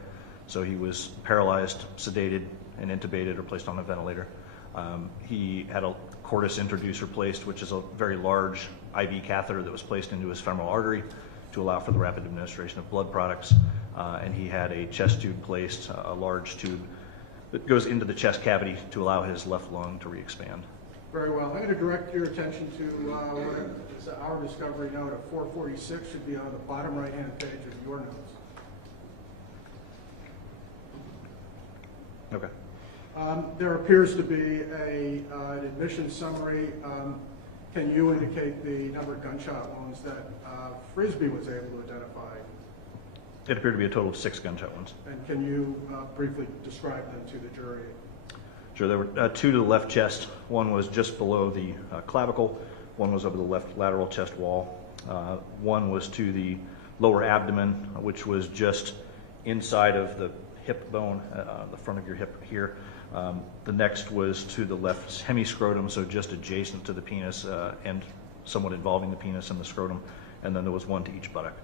So he was paralyzed, sedated, and intubated or placed on a ventilator. He had a cordis introducer placed, which is a very large IV catheter that was placed into his femoral artery to allow for the rapid administration of blood products. And he had a chest tube placed, a large tube that goes into the chest cavity to allow his left lung to re-expand. Very well. I'm going to direct your attention to what is our discovery note of 446, should be on the bottom right-hand page of your notes. Okay. There appears to be an admission summary. Can you indicate the number of gunshot wounds that Frisbee was able to identify? It appeared to be a total of 6 gunshot wounds. And can you briefly describe them to the jury? Sure, there were 2 to the left chest. One was just below the clavicle. One was over the left lateral chest wall. One was to the lower abdomen, which was just inside of the hip bone, the front of your hip here. The next was to the left hemiscrotum, so just adjacent to the penis and somewhat involving the penis and the scrotum. And then there was one to each buttock.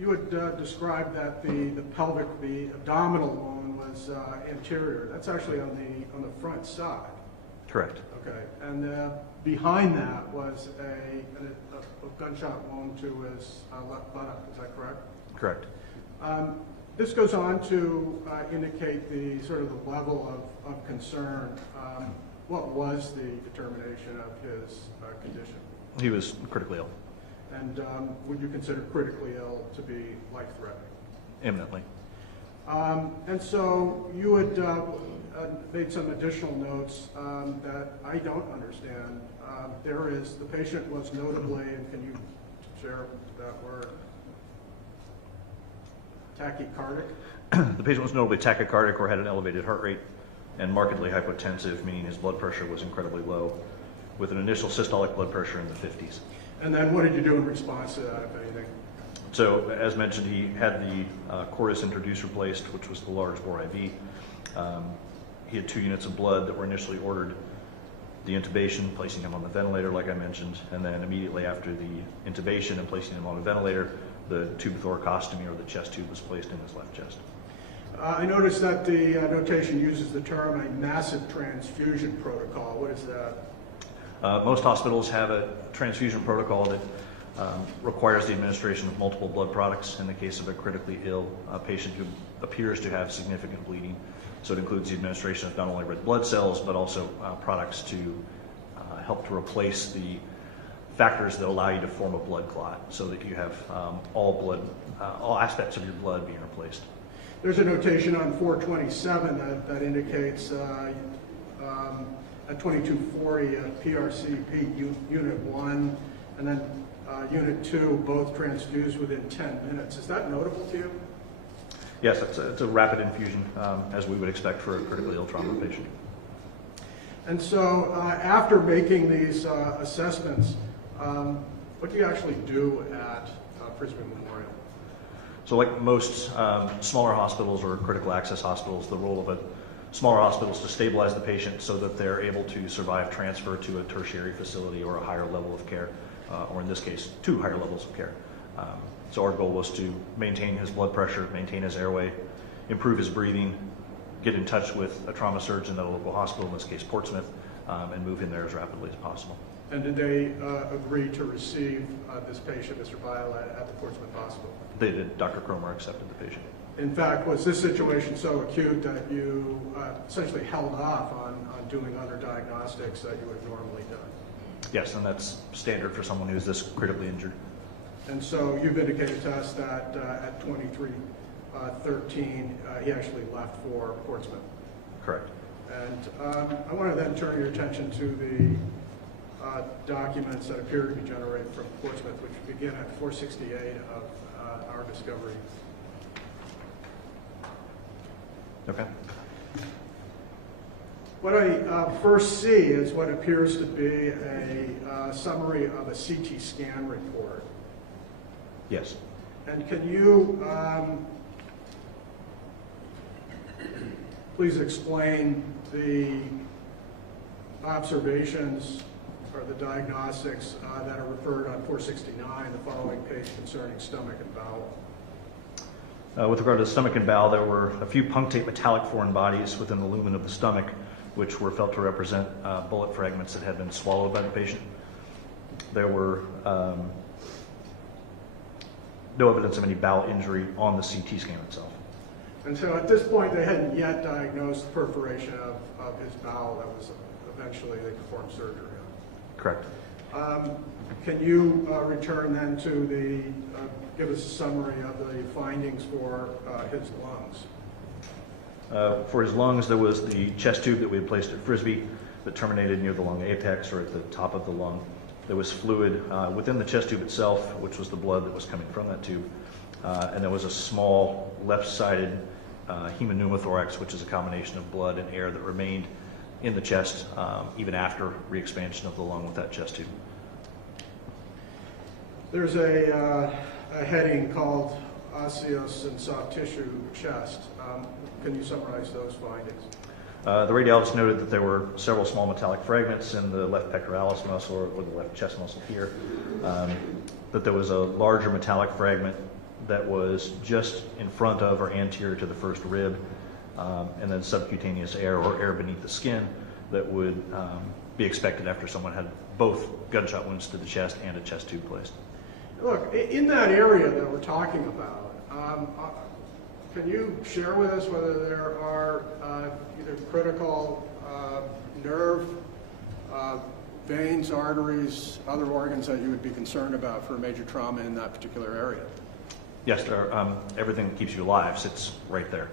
You had described that the pelvic, the abdominal wound was anterior. That's actually on the front side. Correct. Okay. And behind that was a gunshot wound to his left buttock. Is that correct? Correct. This goes on to indicate the sort of the level of concern. What was the determination of his condition? He was critically ill, And would you consider critically ill to be life-threatening? imminently. And so you had made some additional notes that I don't understand. The patient was notably, and can you share that word, tachycardic? The patient was notably tachycardic or had an elevated heart rate and markedly hypotensive, meaning his blood pressure was incredibly low, with an initial systolic blood pressure in the 50s. And then what did you do in response to that, if anything? So, as mentioned, he had the cordis introduced replaced, which was the large bore IV. He had 2 units of blood that were initially ordered, the intubation, placing him on the ventilator, like I mentioned, and then immediately after the intubation and placing him on a ventilator, the tube thoracostomy, or the chest tube, was placed in his left chest. I noticed that the notation uses the term a massive transfusion protocol. What is that? Most hospitals have a transfusion protocol that requires the administration of multiple blood products in the case of a critically ill patient who appears to have significant bleeding. So it includes the administration of not only red blood cells, but also products to help to replace the factors that allow you to form a blood clot, so that you have all aspects of your blood being replaced. There's a notation on 427 that indicates at 2240 PRCP Unit 1 and then Unit 2 both transfused within 10 minutes. Is that notable to you? Yes, it's a rapid infusion, as we would expect for a critically ill trauma patient. And so after making these assessments, what do you actually do at Frisbee Memorial? So like most smaller hospitals or critical access hospitals, the role of a smaller hospital is to stabilize the patient so that they're able to survive transfer to a tertiary facility or a higher level of care, or in this case, 2 higher levels of care. So our goal was to maintain his blood pressure, maintain his airway, improve his breathing, get in touch with a trauma surgeon at a local hospital, in this case Portsmouth, and move in there as rapidly as possible. And did they agree to receive this patient, Mr. Violet, at the Portsmouth Hospital? They did. Dr. Cromer accepted the patient. In fact, was this situation so acute that you essentially held off on doing other diagnostics that you would have normally done? Yes, and that's standard for someone who's this critically injured. And so you've indicated to us that at 23:13, he actually left for Portsmouth. Correct. And I want to then turn your attention to the documents that appear to be generated from Portsmouth, which begin at 468 of our discovery. Okay. What I first see is what appears to be a summary of a CT scan report. Yes. And can you please explain the observations or the diagnostics that are referred on 469, the following page, concerning stomach and bowel? With regard to the stomach and bowel, there were a few punctate metallic foreign bodies within the lumen of the stomach, which were felt to represent bullet fragments that had been swallowed by the patient. There were no evidence of any bowel injury on the CT scan itself. And so at this point, they hadn't yet diagnosed perforation of his bowel that was eventually they performed surgery on. Correct. Can you return then to the, give us a summary of the findings for his lungs? For his lungs, there was the chest tube that we had placed at Frisbee that terminated near the lung apex or at the top of the lung. There was fluid within the chest tube itself, which was the blood that was coming from that tube. And there was a small left-sided hemopneumothorax, which is a combination of blood and air that remained in the chest even after re-expansion of the lung with that chest tube. There's a heading called osseous and soft tissue chest. Can you summarize those findings? The radiologist noted that there were several small metallic fragments in the left pectoralis muscle or the left chest muscle here, that there was a larger metallic fragment that was just in front of or anterior to the first rib, and then subcutaneous air or air beneath the skin that would be expected after someone had both gunshot wounds to the chest and a chest tube placed. Look, in that area that we're talking about, Can you share with us whether there are either critical nerve, veins, arteries, other organs that you would be concerned about for a major trauma in that particular area? Yes, there are, everything that keeps you alive sits right there.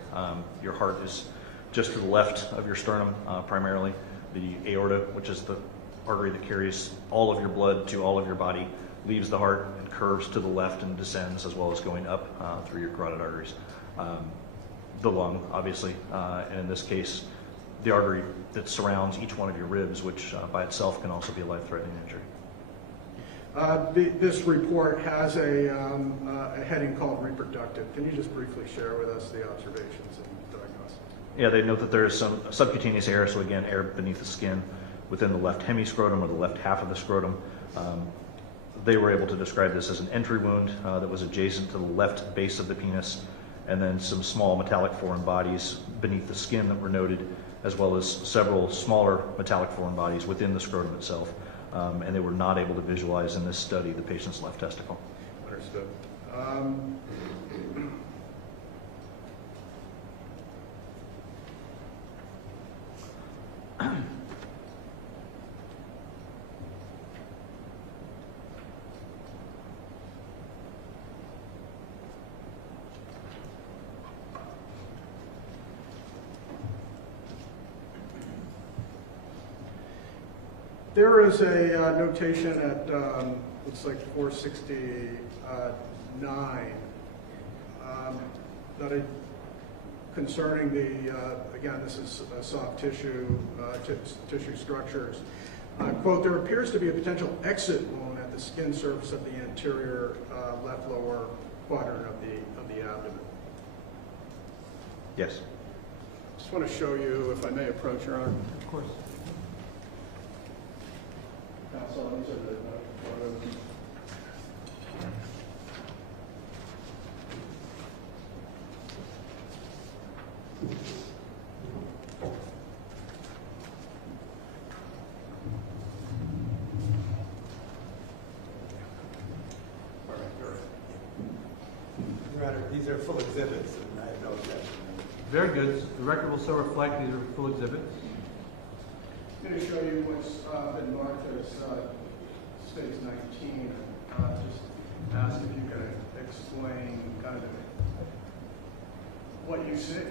Your heart is just to the left of your sternum, primarily. The aorta, which is the artery that carries all of your blood to all of your body, leaves the heart and curves to the left and descends, as well as going up through your carotid arteries. The lung, obviously, and in this case, the artery that surrounds each one of your ribs, which by itself can also be a life-threatening injury. This report has a heading called reproductive. Can you just briefly share with us the observations and diagnosis? Yeah, they note that there is some subcutaneous air, so again, air beneath the skin within the left hemiscrotum or the left half of the scrotum. They were able to describe this as an entry wound that was adjacent to the left base of the penis, and then some small metallic foreign bodies beneath the skin that were noted, as well as several smaller metallic foreign bodies within the scrotum itself. And they were not able to visualize in this study the patient's left testicle. Understood. There is a notation at, looks like 469, concerning the, again, this is soft tissue, tissue structures. Quote, there appears to be a potential exit wound at the skin surface of the anterior left lower quadrant of the abdomen. Yes. Just want to show you, if I may approach, Your Honor. Of course. Counsel, these are the photos. Your Honor, these are full exhibits, and I have no objection. Very good. The record will so reflect these are full exhibits. I'm going to show you what's been marked as Stage 19. Just ask if you can explain kind of what you see.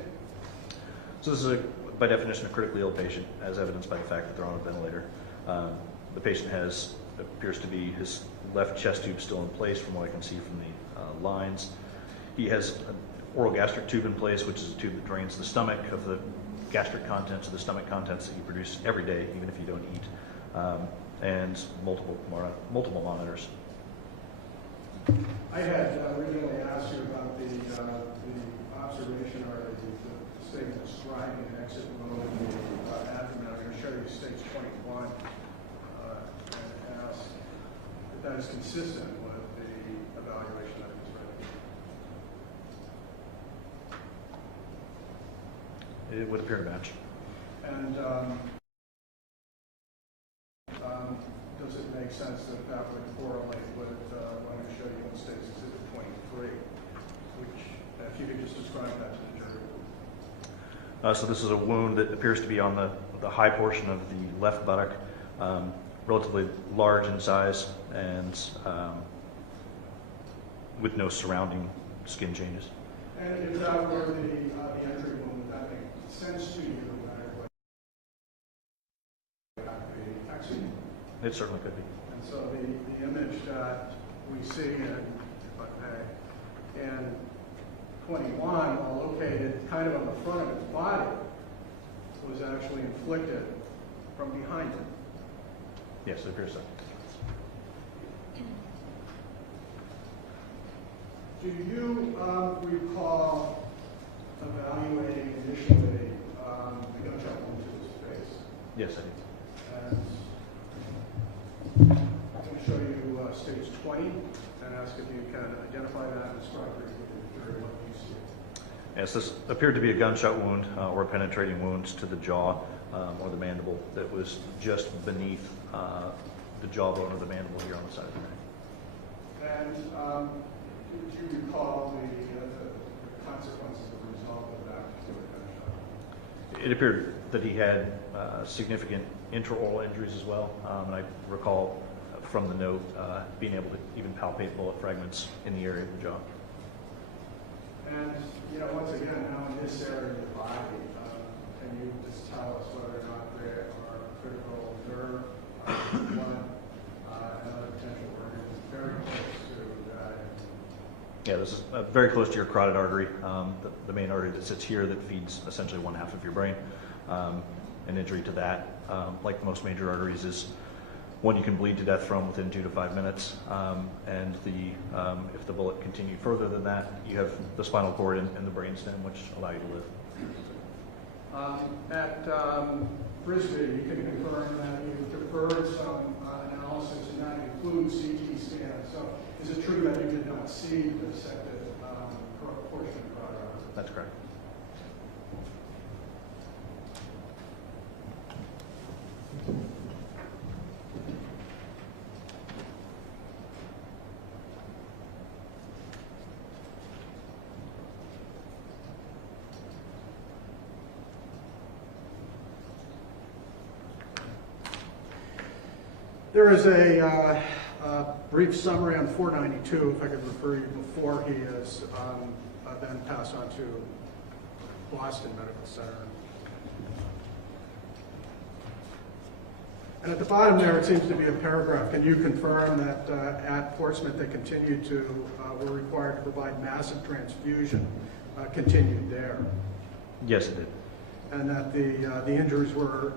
So this is, by definition, a critically ill patient, as evidenced by the fact that they're on a ventilator. The patient appears to be, his left chest tube still in place from what I can see from the lines. He has an oral gastric tube in place, which is a tube that drains the stomach of the gastric contents, or the stomach contents that you produce every day, even if you don't eat, and multiple monitors. I had originally asked you about the observation or the statement describing an exit wound in the abdomen. I'm going to show you Stage 21 and ask if that is consistent with the evaluation that was read. It would appear to match. And does it make sense that that would correlate with what I'm going to show you in Stage Exhibit 23, which, if you could just describe that to the jury. So this is a wound that appears to be on the high portion of the left buttock, relatively large in size, and with no surrounding skin changes. And if that were the entry wound, would that make sense to you? It certainly could be. And so the image that we see in 21, while located kind of on the front of its body, was actually inflicted from behind it. Yes, it appears so. Do you recall evaluating initially the gunshot wound to his face? Yes, I do. And I'm going to show you Stage 20 and ask if you can identify that and describe for the jury what you see. Yes, this appeared to be a gunshot wound or a penetrating wound to the jaw or the mandible that was just beneath the jawbone or the mandible here on the side of the neck. And do you recall the consequences of result of that particular gunshot? It appeared that he had significant intraoral injuries as well, and I recall from the note being able to even palpate bullet fragments in the area of the jaw. And, you know, once again, now in this area of the body, can you just tell us whether or not there are critical nerve, blood, and other potential organs very close to that? Yeah, this is very close to your carotid artery, the main artery that sits here that feeds essentially one half of your brain. An injury to that, like most major arteries, is one you can bleed to death from within 2 to 5 minutes. And if the bullet continued further than that, you have the spinal cord and the brainstem, which allow you to live. At Frisbee, you can confirm that you deferred some analysis, and that includes CT scans. So is it true that you did not see the dissected portion of the carotid artery? That's correct. There is a brief summary on 492, if I could refer you, before he is then passed on to Boston Medical Center. And at the bottom there, it seems to be a paragraph. Can you confirm that at Portsmouth they continued to, were required to provide massive transfusion, continued there? Yes, it did. And that the injuries were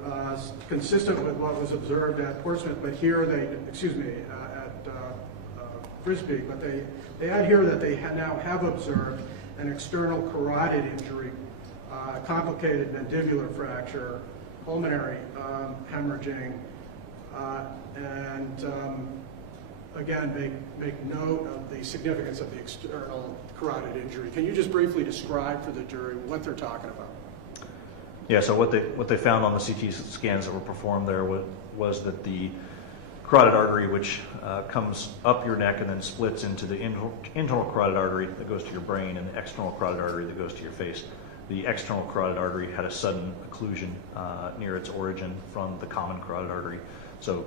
consistent with what was observed at Portsmouth, but here at Frisbee, but they add here that they now have observed an external carotid injury, complicated mandibular fracture, pulmonary hemorrhaging, and again, make note of the significance of the external carotid injury. Can you just briefly describe for the jury what they're talking about? Yeah, so what they found on the CT scans that were performed there was that the carotid artery, which comes up your neck and then splits into the internal carotid artery that goes to your brain and the external carotid artery that goes to your face. The external carotid artery had a sudden occlusion near its origin from the common carotid artery. So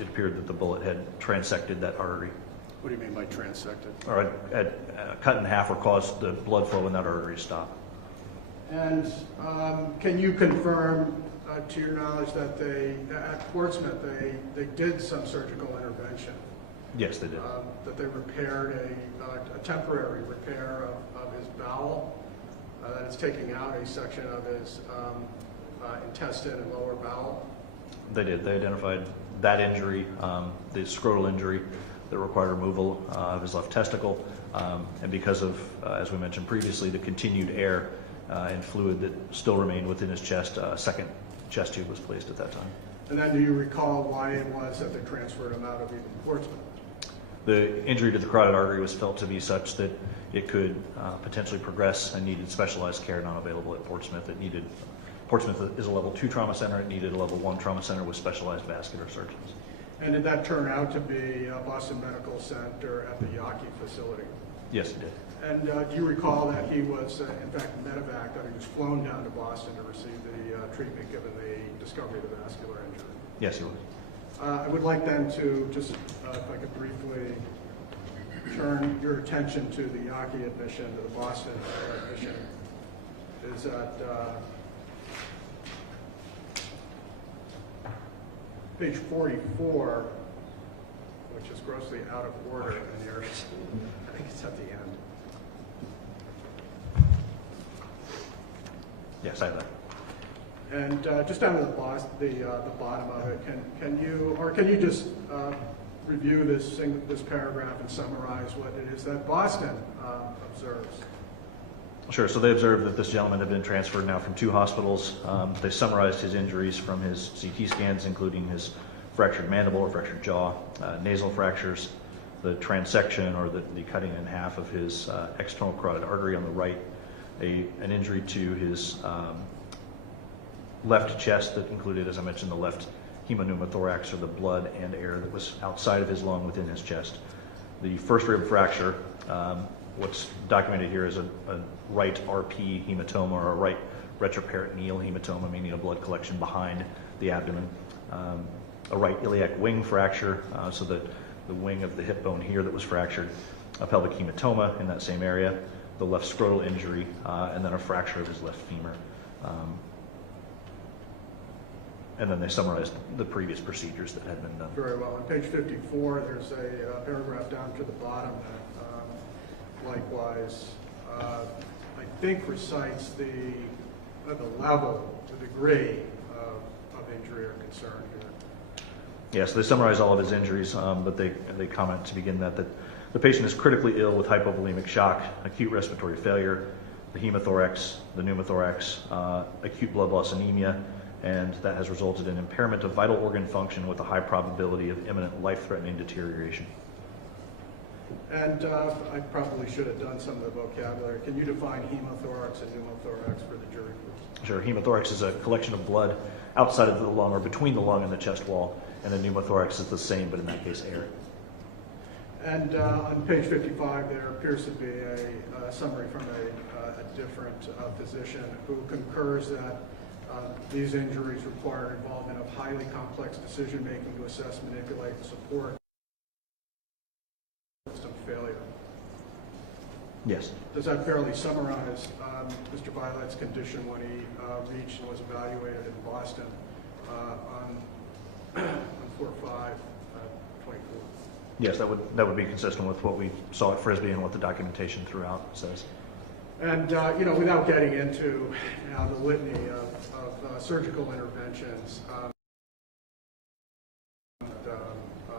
it appeared that the bullet had transected that artery. What do you mean by transected? Or had cut in half or caused the blood flow in that artery to stop. And can you confirm, to your knowledge, that at Portsmouth, they did some surgical intervention? Yes, they did. That they repaired a temporary repair of his bowel, that it's taking out a section of his intestine and lower bowel? They did. They identified that injury, the scrotal injury that required removal of his left testicle, and because of, as we mentioned previously, the continued air and fluid that still remained within his chest, a second chest tube was placed at that time. And then do you recall why it was that they transferred him out of even Portsmouth? The injury to the carotid artery was felt to be such that it could potentially progress and needed specialized care not available at Portsmouth. Portsmouth is a level 2 trauma center. It needed a level 1 trauma center with specialized vascular surgeons. And did that turn out to be Boston Medical Center at the Yawkey facility? Yes, it did. And do you recall that he was, in fact, medevac, that he was flown down to Boston to receive the treatment given the discovery of the vascular injury? Yes, he was. I would like then to just, if I could briefly turn your attention to the Yawkey admission, to the Boston admission, is at page 44, which is grossly out of order in yours. I think it's at the end. Yes, I have that. And just down to the bottom of it, can you just review this paragraph and summarize what it is that Boston observes? Sure. So they observed that this gentleman had been transferred now from 2 hospitals. They summarized his injuries from his CT scans, including his fractured mandible or fractured jaw, nasal fractures, the transection or the cutting in half of his external carotid artery on the right, an injury to his left chest that included, as I mentioned, the left hemopneumothorax, or the blood and air that was outside of his lung within his chest. The first rib fracture What's documented here is a right RP hematoma or a right retroperitoneal hematoma, meaning a blood collection behind the abdomen. A right iliac wing fracture, so that the wing of the hip bone here that was fractured, a pelvic hematoma in that same area, the left scrotal injury, and then a fracture of his left femur. And then they summarized the previous procedures that had been done. Very well. On page 54, there's a paragraph down to the bottom that likewise, I think recites the level, the degree of injury or concern here. Yes, they summarize all of his injuries, but they comment to begin that the patient is critically ill with hypovolemic shock, acute respiratory failure, the hemothorax, the pneumothorax, acute blood loss anemia, and that has resulted in impairment of vital organ function with a high probability of imminent life-threatening deterioration. And I probably should have done some of the vocabulary. Can you define hemothorax and pneumothorax for the jury, please? Sure. Hemothorax is a collection of blood outside of the lung or between the lung and the chest wall, and the pneumothorax is the same, but in that case, air. And on page 55, there appears to be a summary from a different physician who concurs that these injuries require involvement of highly complex decision-making to assess, manipulate, and support system failure. Yes. Does that fairly summarize Mr. Violet's condition when he reached and was evaluated in Boston on 4/5/24? Yes, that would be consistent with what we saw at Frisbee and what the documentation throughout says. And without getting into the litany of surgical interventions,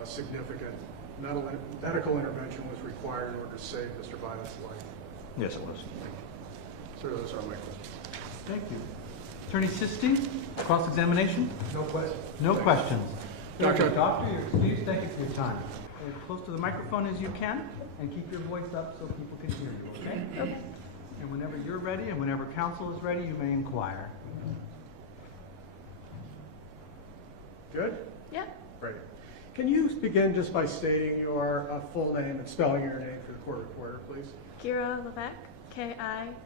significant medical intervention was required in order to save Mr. Violet's life. Yes, it was. So those are my questions. Thank you. Attorney Sisti, cross-examination? No question. No questions. Doctor. Doctor, you're excused. Thank you for your time. As close to the microphone as you can, and keep your voice up so people can hear you, okay? Okay. And whenever you're ready, and whenever counsel is ready, you may inquire. Good? Yeah. Great. Can you begin just by stating your full name and spelling your name for the court reporter, please? Kira Levesque, Kiralevesque.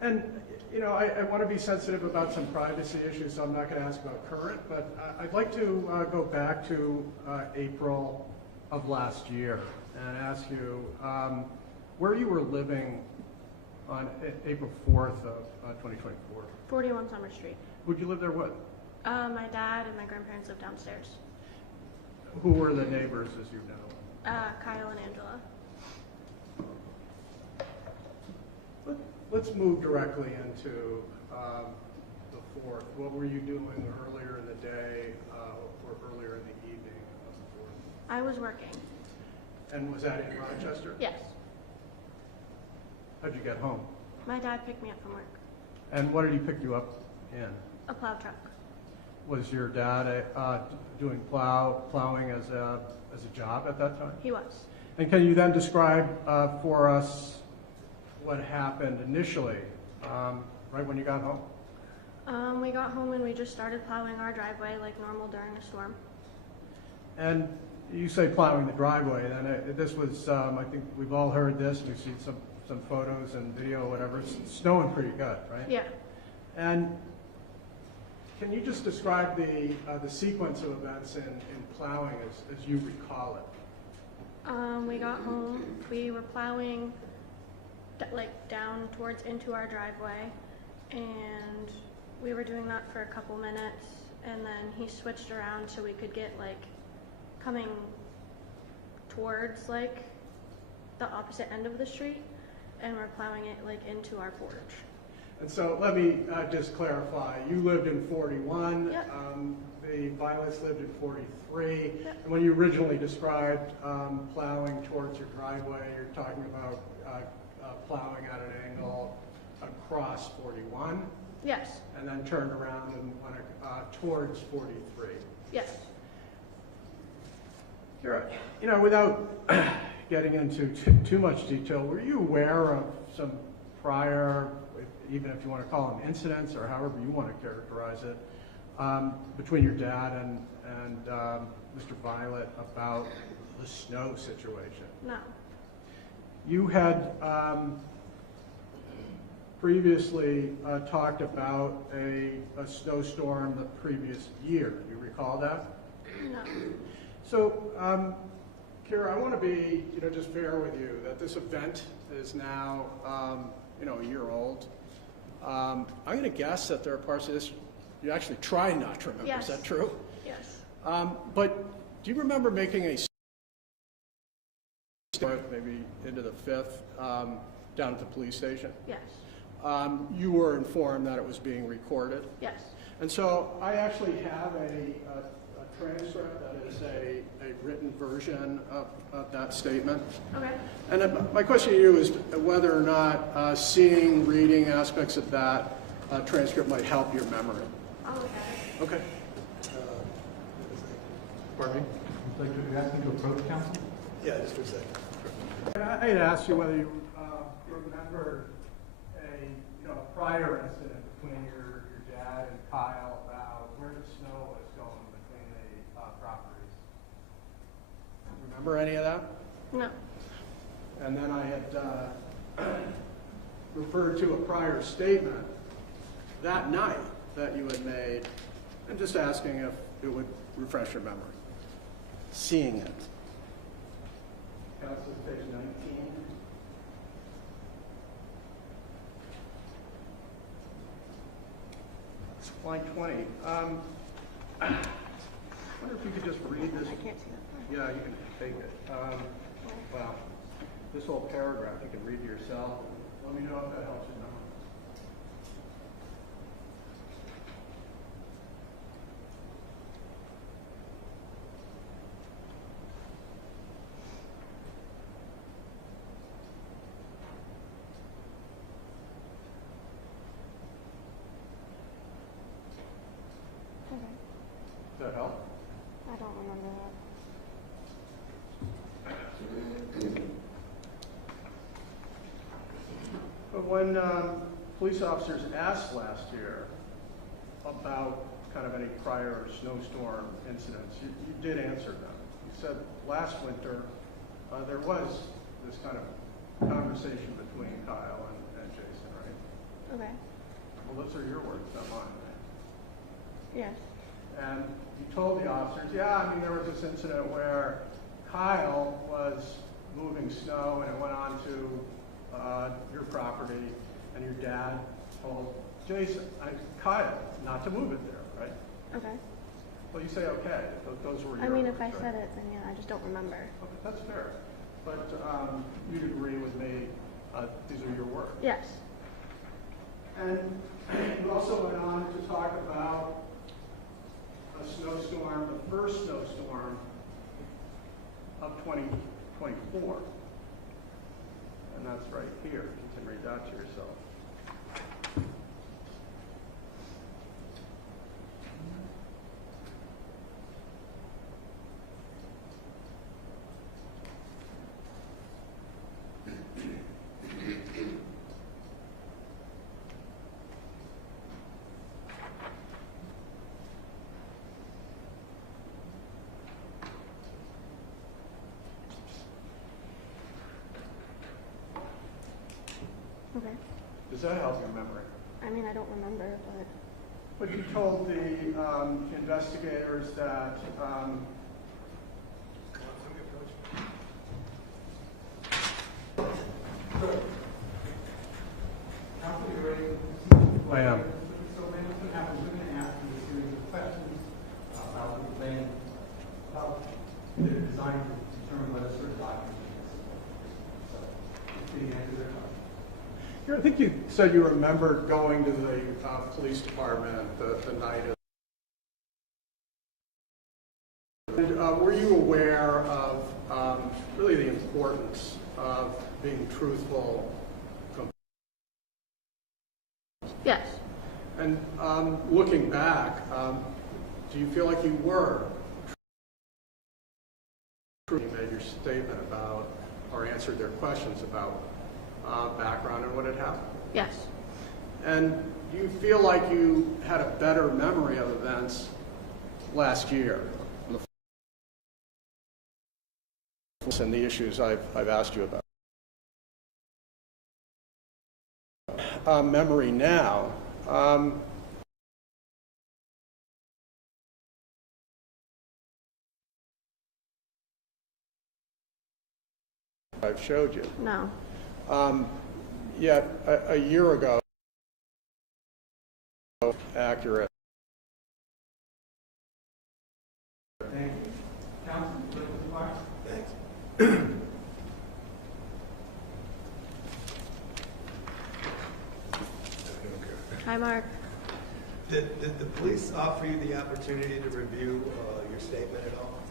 And, I want to be sensitive about some privacy issues, so I'm not going to ask about current, but I'd like to go back to April of last year and ask you where you were living on April 4th of 2024. 41 Summer Street. Who'd you live there with? My dad and my grandparents live downstairs. Who were the neighbors, as you know? Kyle and Angela. Let's move directly into the 4th. What were you doing earlier in the day or earlier in the evening of the 4th? I was working. And was that in Rochester? Yes. How'd you get home? My dad picked me up from work. And what did he pick you up in? A plow truck. Was your dad doing plowing as a job at that time? He was. And can you then describe for us what happened initially, right when you got home? We got home and we just started plowing our driveway like normal during a storm. And you say plowing the driveway, then this was, I think we've all heard this, we've seen some photos and video, whatever. It's snowing pretty good, right? Yeah. And can you just describe the sequence of events in plowing as you recall it? We got home, we were plowing down towards into our driveway, and we were doing that for a couple minutes, and then he switched around so we could get coming towards the opposite end of the street, and we're plowing it into our porch. And so let me just clarify. You lived in 41. Yep. The Violets lived in 43. Yep. And when you originally described plowing towards your driveway, you're talking about plowing at an angle across 41. Yes. And then turned around and went towards 43. Yes. Without getting into too much detail, were you aware of some prior, even if you want to call them incidents or however you want to characterize it, between your dad and Mr. Violet about the snow situation? No. You had previously talked about a snowstorm the previous year. Do you recall that? No. So, Kira, I want to be, just fair with you that this event is now, a year old. I'm going to guess that there are parts of this you actually try not to remember. Yes. Is that true? Yes. But do you remember making a maybe into the 5th down at the police station? Yes. You were informed that it was being recorded? Yes. And so I actually have a transcript that is a written version of that statement. Okay. And then my question to you is whether or not seeing, reading aspects of that transcript might help your memory. I'll look at it. Okay. Pardon me? Would you like to ask me to approach counsel? Yeah, just for a second. I had asked you whether you remember a prior incident between your dad and Kyle about where the snow was going between the properties. Remember any of that? No. And then I had referred to a prior statement that night that you had made, and just asking if it would refresh your memory. Seeing it. Council, page 19. Line 20. I wonder if you could just read this. I can't see that. Yeah, you can take it. Well, this whole paragraph you can read to yourself. Let me know if that helps you remember. Okay. Does that help? I don't remember that. But when police officers asked last year about kind of any prior snowstorm incidents, you did answer them. You said last winter there was this kind of conversation between Kyle and Jason, right? Okay. Well, those are your words, not mine, right? Yes. And you told the officers, yeah, there was this incident where Kyle was moving snow and it went on to your property, and your dad told Jason, Kyle, not to move it there, right? Okay. Well, you say okay. Those were your I mean, words, if I right? said it, then yeah, I just don't remember. Okay, that's fair. But you'd agree with me, these are your words. Yes. And you also went on to talk about a snowstorm, the first snowstorm of 2024. And that's right here. You can read that to yourself. Okay. Does that help your memory? I mean, I don't remember, but But you told the investigators that I am. So then what's going to happen, we're going to ask you a series of questions about the plan, about the design to determine whether certain documents are so it's getting answers their questions. I think you said you remembered going to the police department the night of. And, were you aware of really the importance of being truthful? yes. And looking back, do you feel like you were true? You made your statement about, or answered their questions about background and what had happened. Yes. And do you feel like you had a better memory of events last year? and the issues I've asked you about. Memory now. I've showed you. No. Yet a year ago, accurate. Thank you. Council, Thanks. Hi, Mark. Did the police offer you the opportunity to review your statement at all?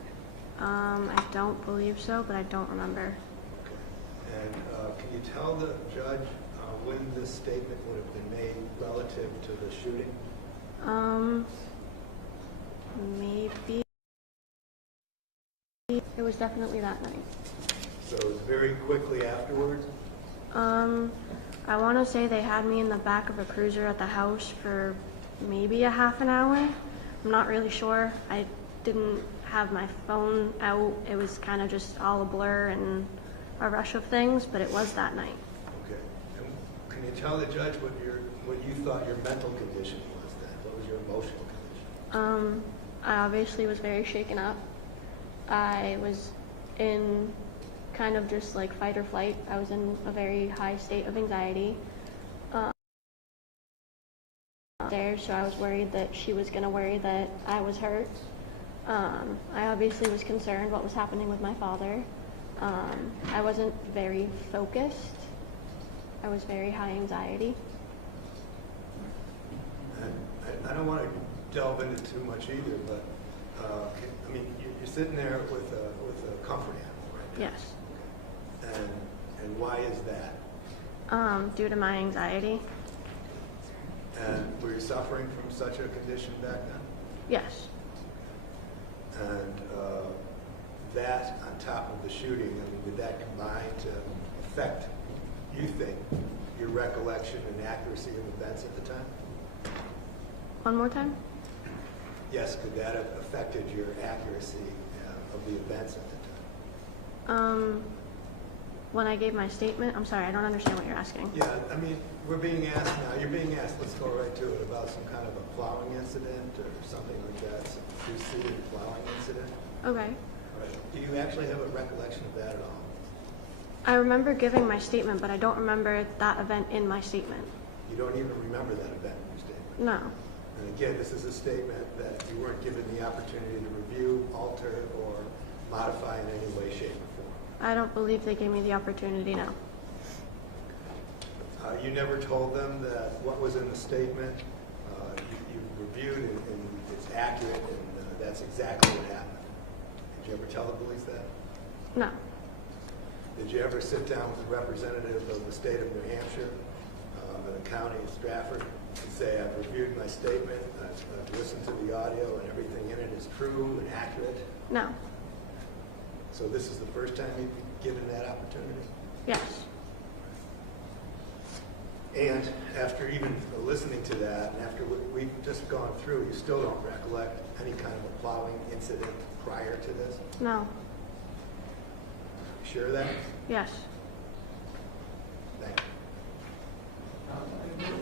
I don't believe so, but I don't remember. And can you tell the judge when this statement would have been made relative to the shooting? Maybe. It was definitely that night. So it was very quickly afterwards? I want to say they had me in the back of a cruiser at the house for maybe a half an hour. I'm not really sure. I didn't have my phone out. It was kind of just all a blur and a rush of things, but it was that night. Okay. And can you tell the judge what you thought your mental condition was then? What was your emotional condition? I obviously was very shaken up. I was in kind of just like fight or flight. I was in a very high state of anxiety. There, so I was worried that she was going to worry that I was hurt. I obviously was concerned what was happening with my father. I wasn't very focused. I was very high anxiety. I don't want to delve into too much either, but I mean, you're sitting there with a comfort animal right now. Yes. And why is that? Due to my anxiety. And were you suffering from such a condition back then? Yes. And that on top of the shooting, I mean, did that combine to affect, you think, your recollection and accuracy of events at the time? One more time? Yes, could that have affected your accuracy of the events at the time? When I gave my statement, I'm sorry, I don't understand what you're asking. Yeah, I mean, we're being asked now, you're being asked, let's go right to it, about some kind of a plowing incident or something like that, some preceding plowing incident. Okay. Right. Do you actually have a recollection of that at all? I remember giving my statement, but I don't remember that event in my statement. You don't even remember that event in your statement? No. And again, this is a statement that you weren't given the opportunity to review, alter, or modify in any way, shape, or form. I don't believe they gave me the opportunity, no. You never told them that what was in the statement you reviewed and it's accurate and that's exactly what happened. Did you ever tell the police that? No. Did you ever sit down with a representative of the state of New Hampshire, the county of Stratford, and say, I've reviewed my statement, I've listened to the audio, and everything in it is true and accurate? No. So this is the first time you've been given that opportunity? Yes. And after even listening to that, and after what we've just gone through, you still don't recollect any kind of a plowing incident prior to this? No. You sure of that? Yes. Thank you.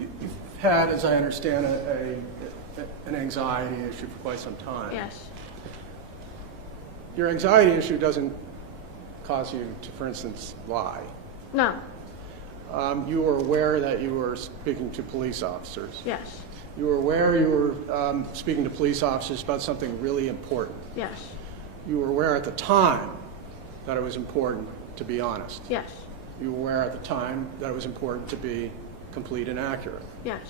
You've had, as I understand, an anxiety issue for quite some time. Yes. Your anxiety issue doesn't cause you to, for instance, lie. No. You were aware that you were speaking to police officers. Yes. You were aware you were speaking to police officers about something really important. Yes. You were aware at the time that it was important to be honest. Yes. You were aware at the time that it was important to be complete and accurate. Yes.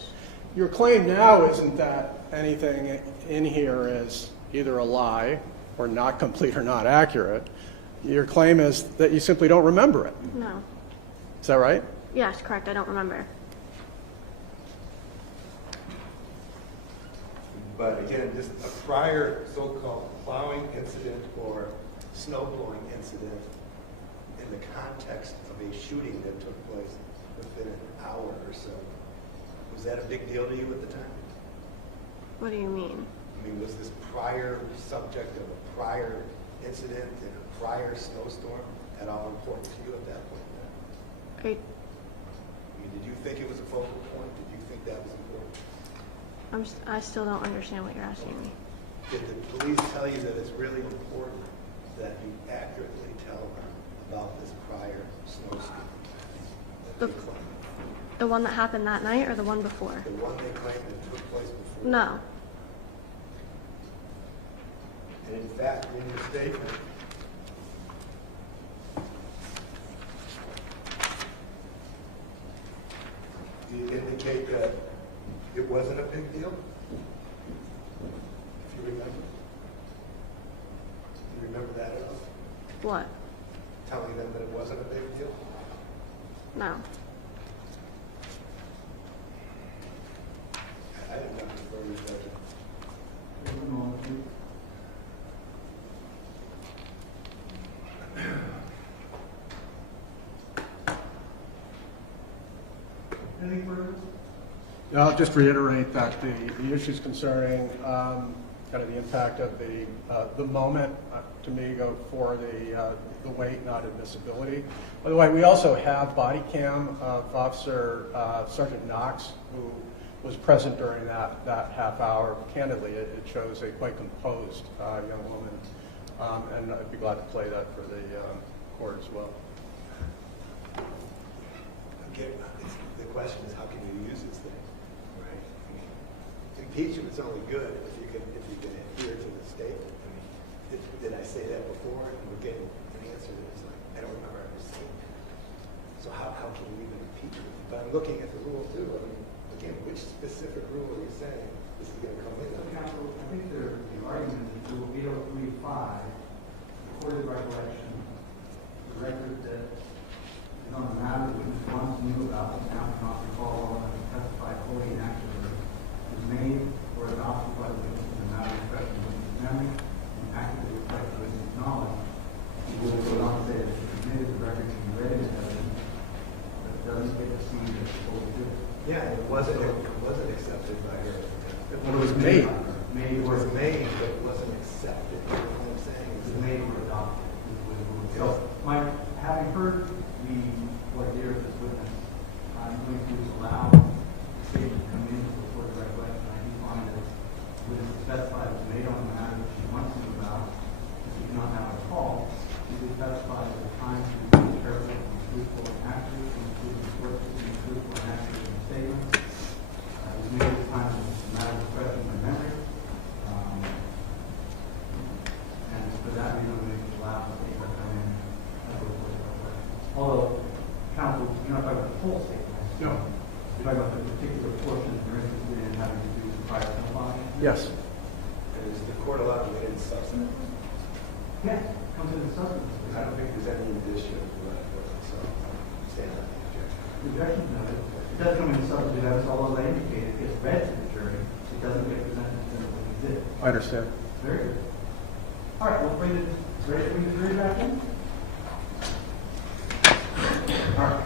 Your claim now isn't that anything in here is either a lie or not complete or not accurate. Your claim is that you simply don't remember it. No. Is that right? Yes, correct. I don't remember. But again, just a prior so-called plowing incident or snow blowing incident in the context of a shooting that took place within an hour or so, was that a big deal to you at the time? What do you mean? I mean, was this prior subject of a prior incident in a prior snowstorm at all important to you at that point? Are you- I mean, did you think it was a focal point? Did you think that was important? I still don't understand what you're asking me. Did the police tell you that it's really important that you accurately tell them about this prior snowstorm? The one that happened that night or the one before? The one they claimed that took place before? No. And in fact, in your statement, you indicate that it wasn't a big deal? If you remember? You remember that at all? What? Telling them that it wasn't a big deal? No. I didn't know before you said it. Anything further? I'll just reiterate that the issues concerning kind of the impact of the moment, to me, go for the weight, not admissibility. By the way, we also have body cam of Officer Sergeant Knox, who was present during that half hour. Candidly, it shows a quite composed young woman, and I'd be glad to play that for the court as well. Okay, the question is, how can you use this thing, right? I mean, impeachment's only good if you can adhere to the statement. I mean, did I say that before? And we're getting an answer that is like, I don't remember ever saying that. So how can you even impeach it? But I'm looking at the rule too. I mean, again, which specific rule are you saying this is going to come in? Counsel, I think the argument is Rule 8035, recorded recollection, the record that is on the matter that witness once knew about but now cannot recall and testified fully and accurately, is made or adopted by the witness in the matter of question of witness memory and accurately reflects the witness knowledge. He will go on to say that she admitted the record to be read in evidence, but doesn't get to see that she fully did it. Yeah, it wasn't accepted by her. When it was made. It was made, but it wasn't accepted. You know what I'm saying? It was made or adopted. So, Mike, having heard the voir dire of this witness, I'm going to allow the statement to come in before the recollection. I do find that the witness specified it was made on the matter that she wants to know about. If she cannot now recall, she did specify at the time she was being careful and truthful and accurate, including words to be truthful and accurate in statements. It was made at the time that the matter was fresh in my memory. And for that reason, I'm going to allow the statement to come in before the recollection. Although, counsel, you're not talking about the whole statement. No. You're talking about the particular portion you're interested in having to do with the prior testimony? Yes. And is the court allowed to get in substance? Yes, comes in the substance. I don't think there's any addition to what it was, so I'm standing on the objection. The objection noted, it does come in the substance, as although I indicated, it gets read to the jury, it doesn't get presented to them when it did. I understand. Very good. All right, we'll bring ready to bring the jury back in? All right,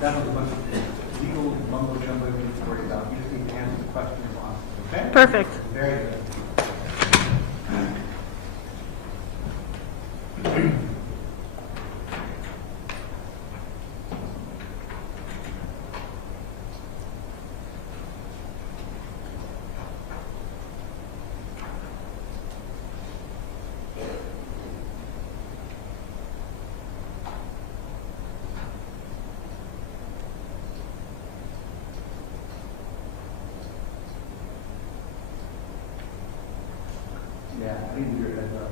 that was a bunch of legal mumbo jumbo we need to worry about. You just need to answer the question you're on, okay? Perfect. Very good. Yeah, I think you're heads up.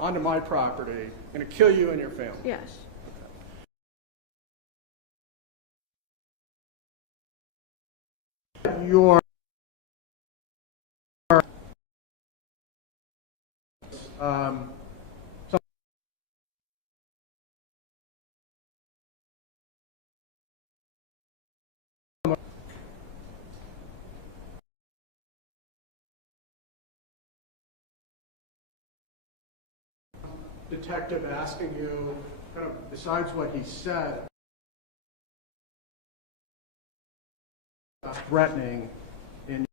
Onto my property, going to kill you and your family. Yes. Your detective asking you, kind of besides what he said, threatening in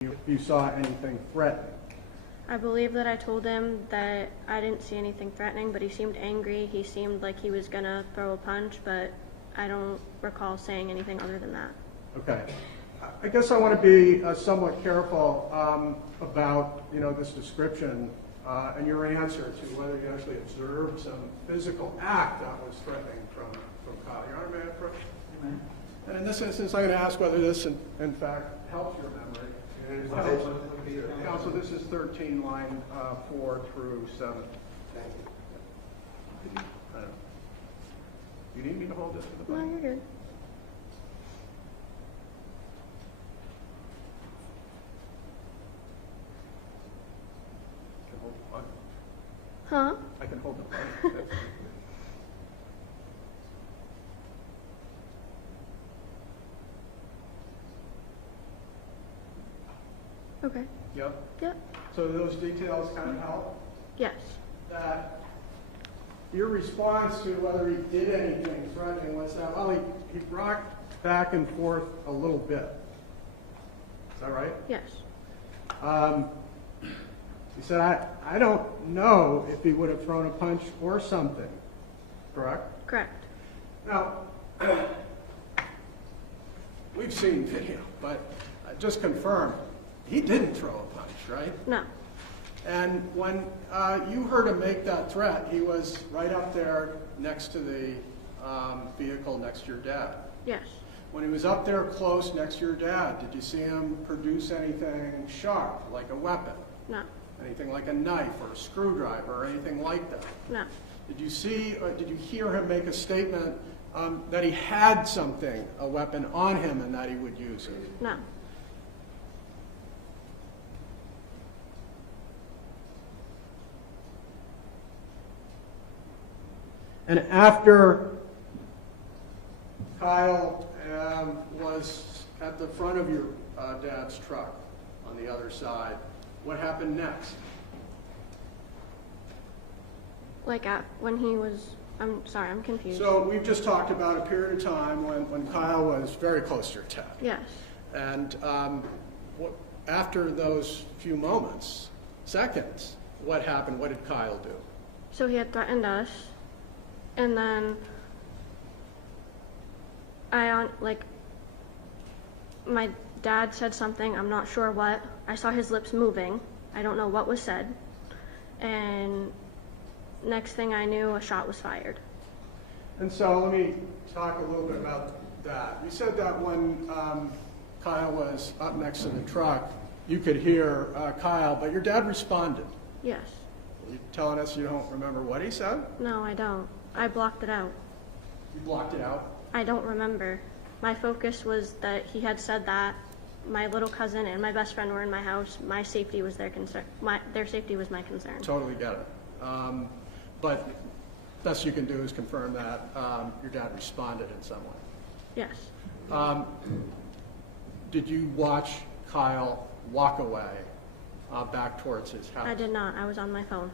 if you saw anything threatening. I believe that I told him that I didn't see anything threatening, but he seemed angry. He seemed like he was gonna throw a punch, but I don't recall saying anything other than that. Okay. I guess I want to be somewhat careful about, this description and your answer to whether you actually observed some physical act that was threatening from Kyle. Your Honor, may I approach? And in this instance, I'm going to ask whether this, in fact, helps your memory. Counsel, this is 13, line 4 through 7. Thank you. You need me to hold this to the No, mic? you're good. I can hold the button. Huh? I can hold the button. Okay. Yep. Yep. So those details kind of help? Yes. That your response to whether he did anything threatening was that, well, he rocked back and forth a little bit. Is that right? Yes. He said, I don't know if he would have thrown a punch or something. Correct? Correct. Now, we've seen video, but just confirm, he didn't throw a punch, right? No. And when you heard him make that threat, he was right up there next to the vehicle next to your dad. Yes. When he was up there close next to your dad, did you see him produce anything sharp, like a weapon? No. Anything like a knife or a screwdriver or anything like that? No. Did you see, or did you hear him make a statement that he had something, a weapon on him, and that he would use it? No. And after Kyle was at the front of your dad's truck on the other side, what happened next? Like when he was, I'm sorry, I'm confused. So we've just talked about a period of time when Kyle was very close to your dad. Yes. And after those few moments, seconds, what happened? What did Kyle do? So he had threatened us, and then my dad said something, I'm not sure what. I saw his lips moving. I don't know what was said. And next thing I knew, a shot was fired. And so let me talk a little bit about that. You said that when Kyle was up next to the truck, you could hear Kyle, but your dad responded. Yes. Are you telling us you don't remember what he said? No, I don't. I blocked it out. You blocked it out? I don't remember. My focus was that he had said that my little cousin and my best friend were in my house. My safety was their concern. Their safety was my concern. Totally get it. But best you can do is confirm that your dad responded in some way. Yes. Did you watch Kyle walk away back towards his house? I did not. I was on my phone.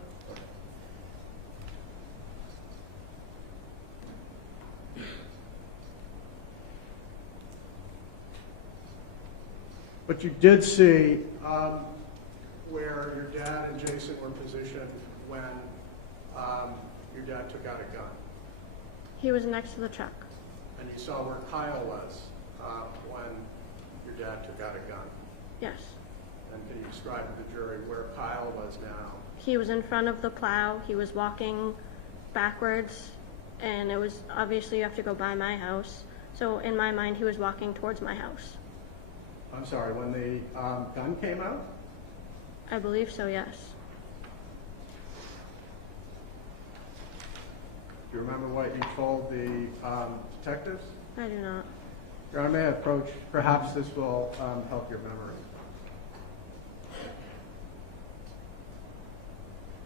But you did see where your dad and Jason were positioned when your dad took out a gun. He was next to the truck. And you saw where Kyle was when your dad took out a gun. Yes. And can you describe to the jury where Kyle was now? He was in front of the plow. He was walking backwards, and it was obviously you have to go by my house. So in my mind, he was walking towards my house. I'm sorry, when the gun came out? I believe so, yes. Do you remember what you told the detectives? I do not. Your Honor, may I approach? Perhaps this will help your memory.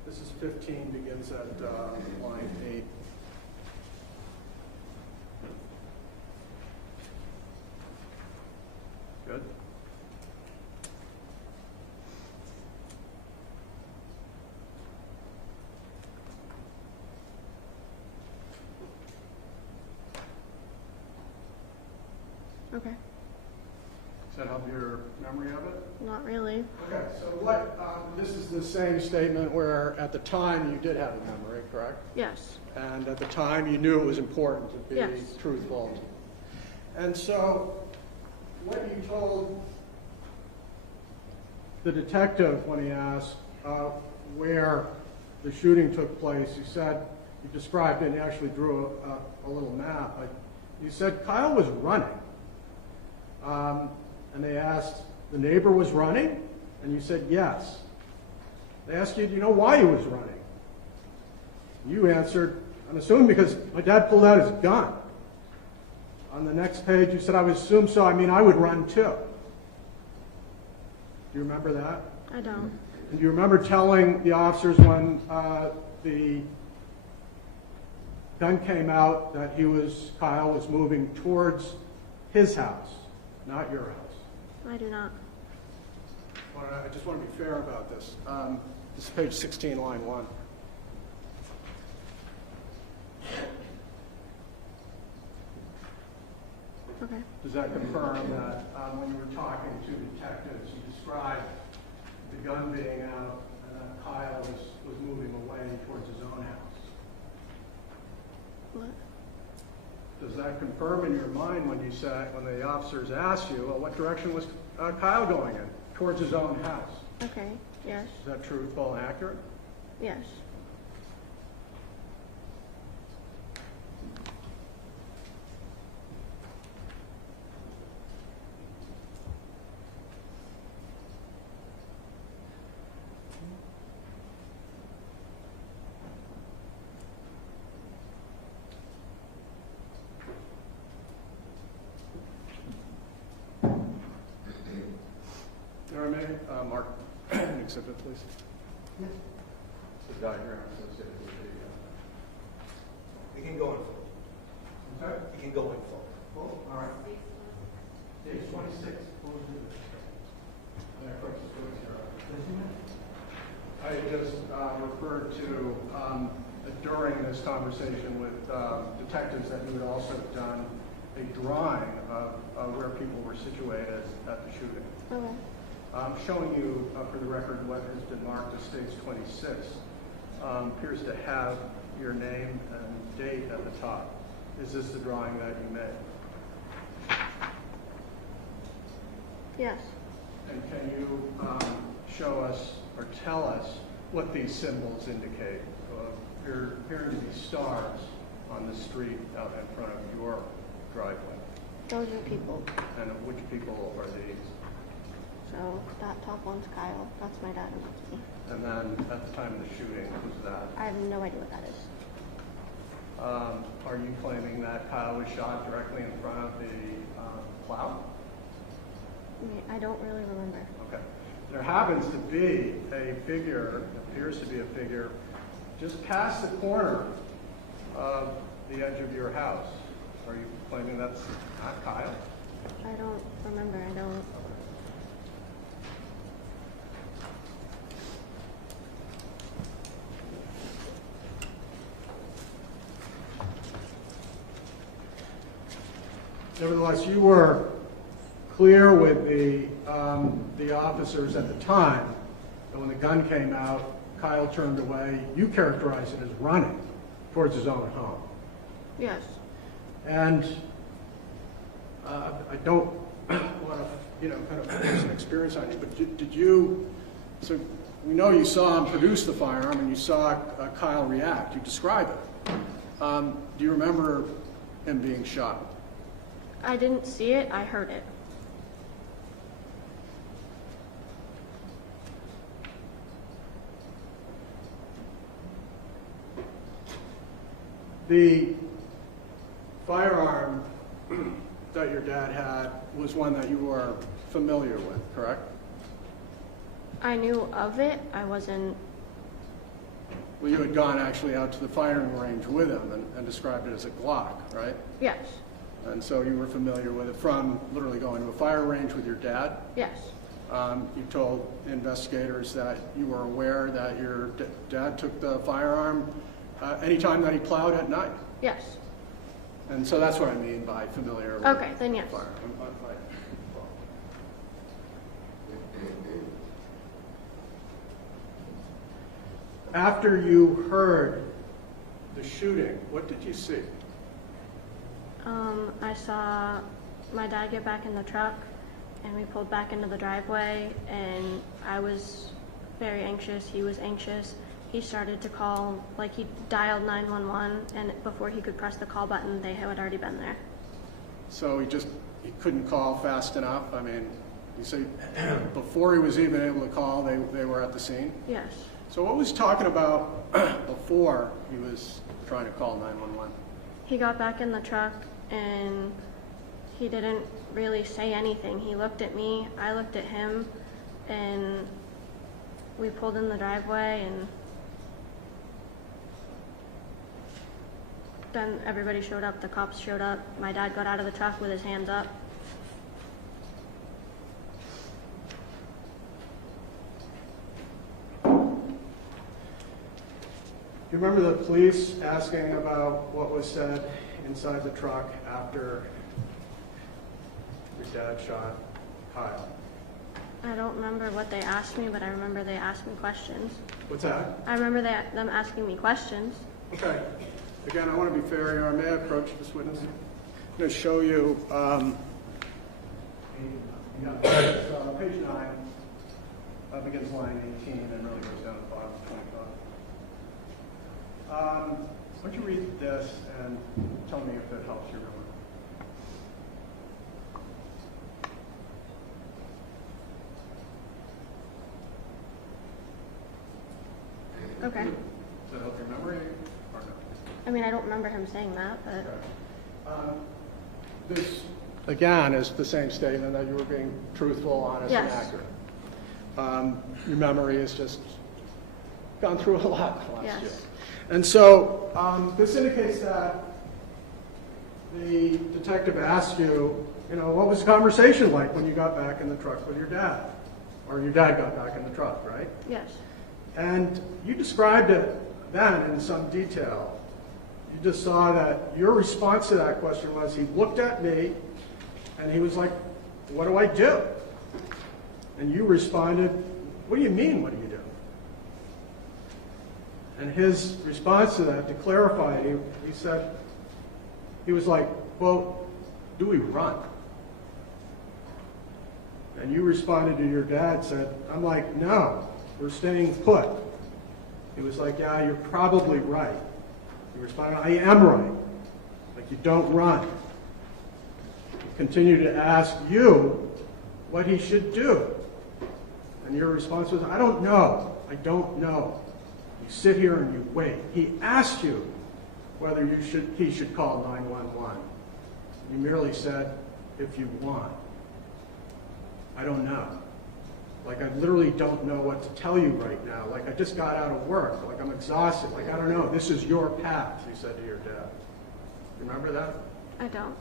This is 15, begins at line 8. Good. Okay. Does that help your memory of it? Not really. Okay, so what, this is the same statement where at the time you did have a memory, correct? Yes. And at the time you knew it was important to be Yes. truthful. And so what you told the detective when he asked where the shooting took place, you said, you described it and you actually drew a little map. You said Kyle was running. And they asked, the neighbor was running? And you said yes. They asked you, do you know why he was running? You answered, I'm assuming because my dad pulled out his gun. On the next page, you said, I would assume so. I mean, I would run too. Do you remember that? I don't. And do you remember telling the officers when the gun came out that Kyle was moving towards his house, not your house? I do not. I just want to be fair about this. This is page 16, line 1. Okay. Does that confirm that when you were talking to detectives, you described the gun being out and that Kyle was moving away towards his own house? What? Does that confirm in your mind when you said, when the officers asked you, well, what direction was Kyle going in? Towards his own house. Okay. Yes. Is that truthful and accurate? Yes. Mark, an exhibit, please. Yes. The diagram associated with You can go in full. Okay. You can go in full. Well, all right. Page 26. I just referred to during this conversation with detectives that you had also done a drawing of where people were situated at the shooting. Okay. I'm showing you, for the record, what has been marked as States 26. Appears to have your name and date at the top. Is this the drawing that you made? Yes. And can you show us or tell us what these symbols indicate? There appear to be stars on the street out in front of your driveway. Those are people. And which people are these? So that top one's Kyle. That's my dad and that's me. And then at the time of the shooting, who's that? I have no idea what that is. Are you claiming that Kyle was shot directly in front of the Plow? I don't really remember. Okay. There happens to be a figure, appears to be a figure, just past the corner of the edge of your house. Are you claiming that's not Kyle? I don't remember. I don't. Nevertheless, you were clear with the officers at the time that when the gun came out, Kyle turned away. You characterized it as running towards his own home. Yes. And I don't want to, kind of force an experience on you, but did you? So we know you saw him produce the firearm and you saw Kyle react. You describe it. Do you remember him being shot? I didn't see it. I heard it. The firearm that your dad had was one that you were familiar with, correct? I knew of it. I wasn't. Well, you had gone actually out to the firing range with him and described it as a Glock, right? Yes. And so you were familiar with it from literally going to a fire range with your dad? Yes. You told investigators that you were aware that your dad took the firearm anytime that he plowed at night? Yes. And so that's what I mean by familiar with Okay, then yes. fire. After you heard the shooting, what did you see? I saw my dad get back in the truck, and we pulled back into the driveway, and I was very anxious. He was anxious. He started to call, like he dialed 911, and before he could press the call button, they had already been there. So he couldn't call fast enough? I mean, you say before he was even able to call, they were at the scene? Yes. So what was he talking about before he was trying to call 911? He got back in the truck, and he didn't really say anything. He looked at me, I looked at him, and we pulled in the driveway, and then everybody showed up, the cops showed up. My dad got out of the truck with his hands up. Do you remember the police asking about what was said inside the truck after your dad shot Kyle? I don't remember what they asked me, but I remember they asked me questions. What's that? I remember them asking me questions. Okay. Again, I want to be fair here. May I approach this witness? I'm going to show you page 9, begins line 18 and really goes down to the bottom of 25. Why don't you read this and tell me if it helps you remember. Okay. Does that help your memory or no? I mean, I don't remember him saying that, but Okay. This, again, is the same statement that you were being truthful, honest, and Yes. accurate. Your memory has just gone through a lot last Yes. year. And so this indicates that the detective asked you, what was the conversation like when you got back in the truck with your dad? Or your dad got back in the truck, right? yes. And you described it then in some detail. You just saw that your response to that question was he looked at me and he was like, what do I do? And you responded, what do you mean, what do you do? And his response to that, to clarify it, he said, he was like, well, do we run? And you responded to your dad, said, I'm like, no, we're staying put. He was like, yeah, you're probably right. You responded, I am right. Like, you don't run. He continued to ask you what he should do. And your response was, I don't know. I don't know. You sit here and you wait. He asked you whether he should call 911. You merely said, if you want. I don't know. Like, I literally don't know what to tell you right now. Like, I just got out of work. Like, I'm exhausted. Like, I don't know. This is your path, you said to your dad. Remember that? I don't.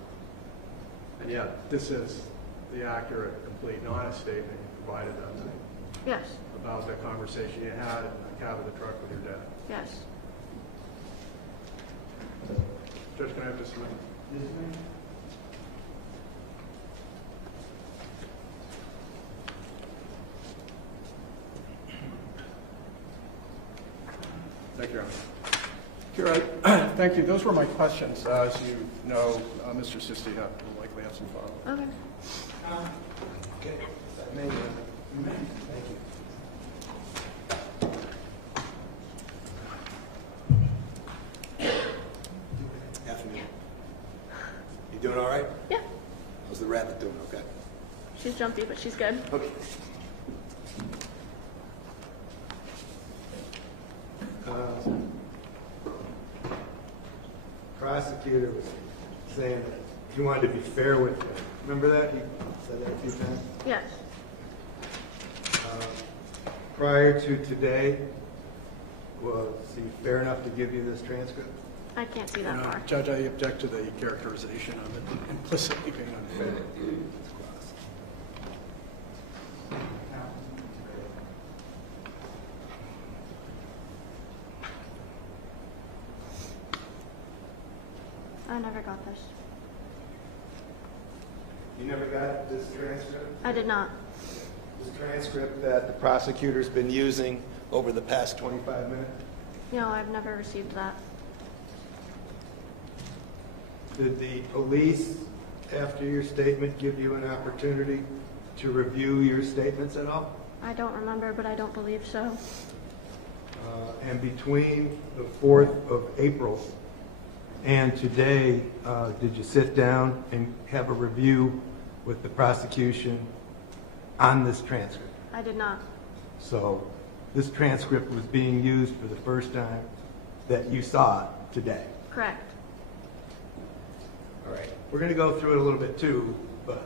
And yet, this is the accurate, complete, and honest statement you provided that night Yes. about the conversation you had in the cab of the truck with your dad. Yes. Judge, can I have this minute? Yes, ma'am. Thank you, Your Honor. Your, thank you. Those were my questions. As you know, Mr. Sisti will likely have some follow-up. Okay. Okay. Thank you. Afternoon. You doing all right? Yeah. How's the rabbit doing? Okay. She's jumpy, but she's good. Okay. Prosecutor was saying that he wanted to be fair with you. Remember that? He said that a few times. Yes. Prior to today, was he fair enough to give you this transcript? I can't see that far. Judge, I object to the characterization of it implicitly being unfair. It's cross. I never got this. You never got this transcript? I did not. This transcript that the prosecutor's been using over the past 25 minutes? No, I've never received that. Did the police, after your statement, give you an opportunity to review your statements at all? I don't remember, but I don't believe so. And between the 4th of April and today, did you sit down and have a review with the prosecution on this transcript? I did not. So this transcript was being used for the first time that you saw it today. Correct. All right. We're going to go through it a little bit too, but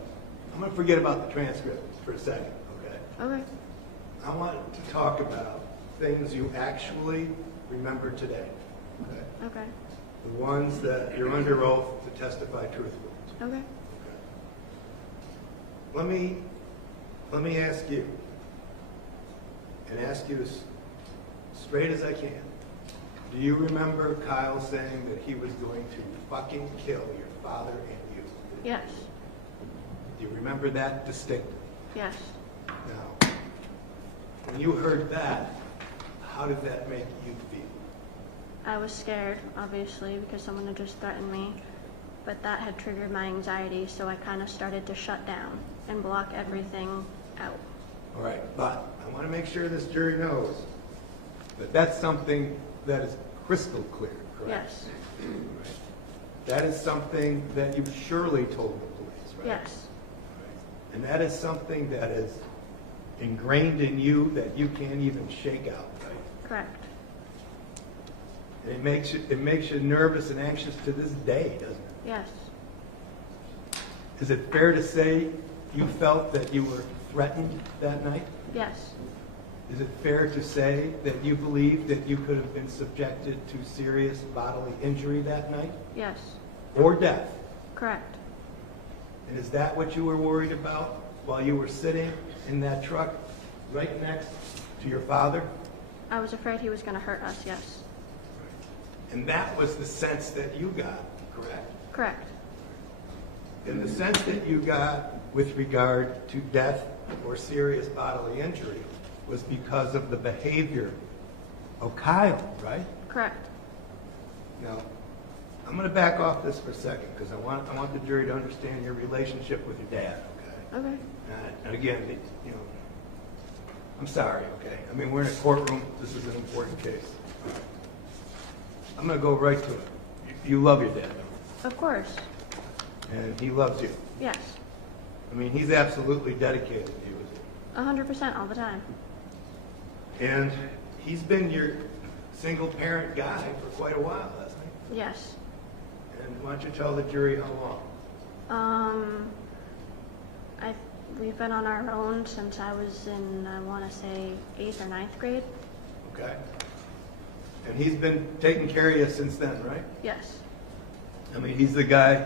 I'm going to forget about the transcript for a second, okay? Okay. I want to talk about things you actually remember today, okay? Okay. The ones that you're under oath to testify truthfully. Okay. Let me ask you, and ask you as straight as I can. Do you remember Kyle saying that he was going to fucking kill your father and you? Yes. Do you remember that distinctly? Yes. Now, when you heard that, how did that make you feel? I was scared, obviously, because someone had just threatened me, but that had triggered my anxiety, so I kind of started to shut down and block everything out. All right, but I want to make sure this jury knows that that's something that is crystal clear, correct? Yes. Right. That is something that you surely told the police, right? Yes. Right. And that is something that is ingrained in you that you can't even shake out, right? Correct. And it makes you nervous and anxious to this day, doesn't it? Yes. Is it fair to say you felt that you were threatened that night? Yes. Is it fair to say that you believed that you could have been subjected to serious bodily injury that night? Yes. Or death? Correct. And is that what you were worried about while you were sitting in that truck right next to your father? I was afraid he was going to hurt us, yes. And that was the sense that you got, correct? Correct. And the sense that you got with regard to death or serious bodily injury was because of the behavior of Kyle, right? Correct. Now, I'm going to back off this for a second because I want the jury to understand your relationship with your dad, okay? Okay. And again, you know, I'm sorry, okay? I mean, we're in a courtroom. This is an important case. I'm going to go right to it. You love your dad, Of course. and he loves you. Yes. I mean, he's absolutely dedicated to you, isn't 100% all the time. he? And he's been your single parent guy for quite a while, hasn't he? Yes. And why don't you tell the jury how long? We've been on our own since I was in, I want to say, 8th or 9th grade. Okay. And he's been taking care of you since then, right? Yes. I mean, he's the guy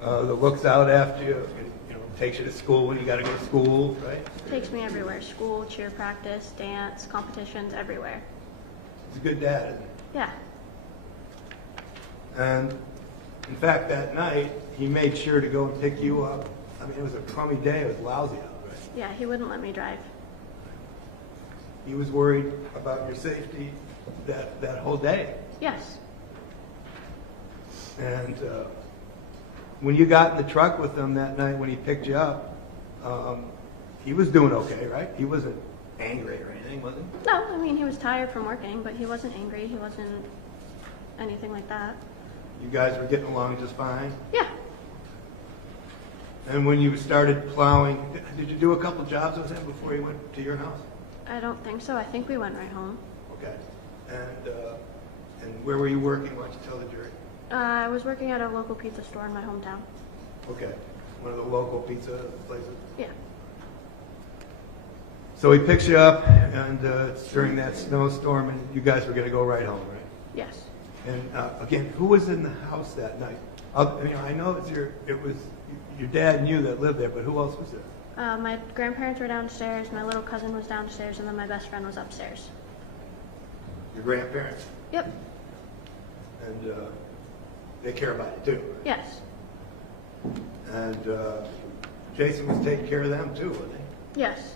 that looks out after you and, you know, takes you to school when you got to go to school, right? Takes me everywhere. School, cheer practice, dance, competitions, everywhere. He's a good dad, isn't he? Yeah. And in fact, that night, he made sure to go and pick you up. I mean, it was a crummy day. It was lousy out, right? Yeah, he wouldn't let me drive. He was worried about your safety that whole day. Yes. And when you got in the truck with him that night when he picked you up, he was doing okay, right? He wasn't angry or anything, was he? No, I mean, he was tired from working, but he wasn't angry. He wasn't anything like that. You guys were getting along just fine? Yeah. And when you started plowing, did you do a couple jobs with him before he went to your house? I don't think so. I think we went right home. Okay. And where were you working? Why don't you tell the jury? I was working at a local pizza store in my hometown. Okay. One of the local pizza places? Yeah. So he picks you up, and it's during that snowstorm, and you guys were going to go right home, right? Yes. And again, who was in the house that night? I know it was your dad and you that lived there, but who else was there? My grandparents were downstairs, my little cousin was downstairs, and then my best friend was upstairs. Your grandparents. Yep. And they care about you too. Yes. And Jason was taking care of them too, wasn't he? Yes.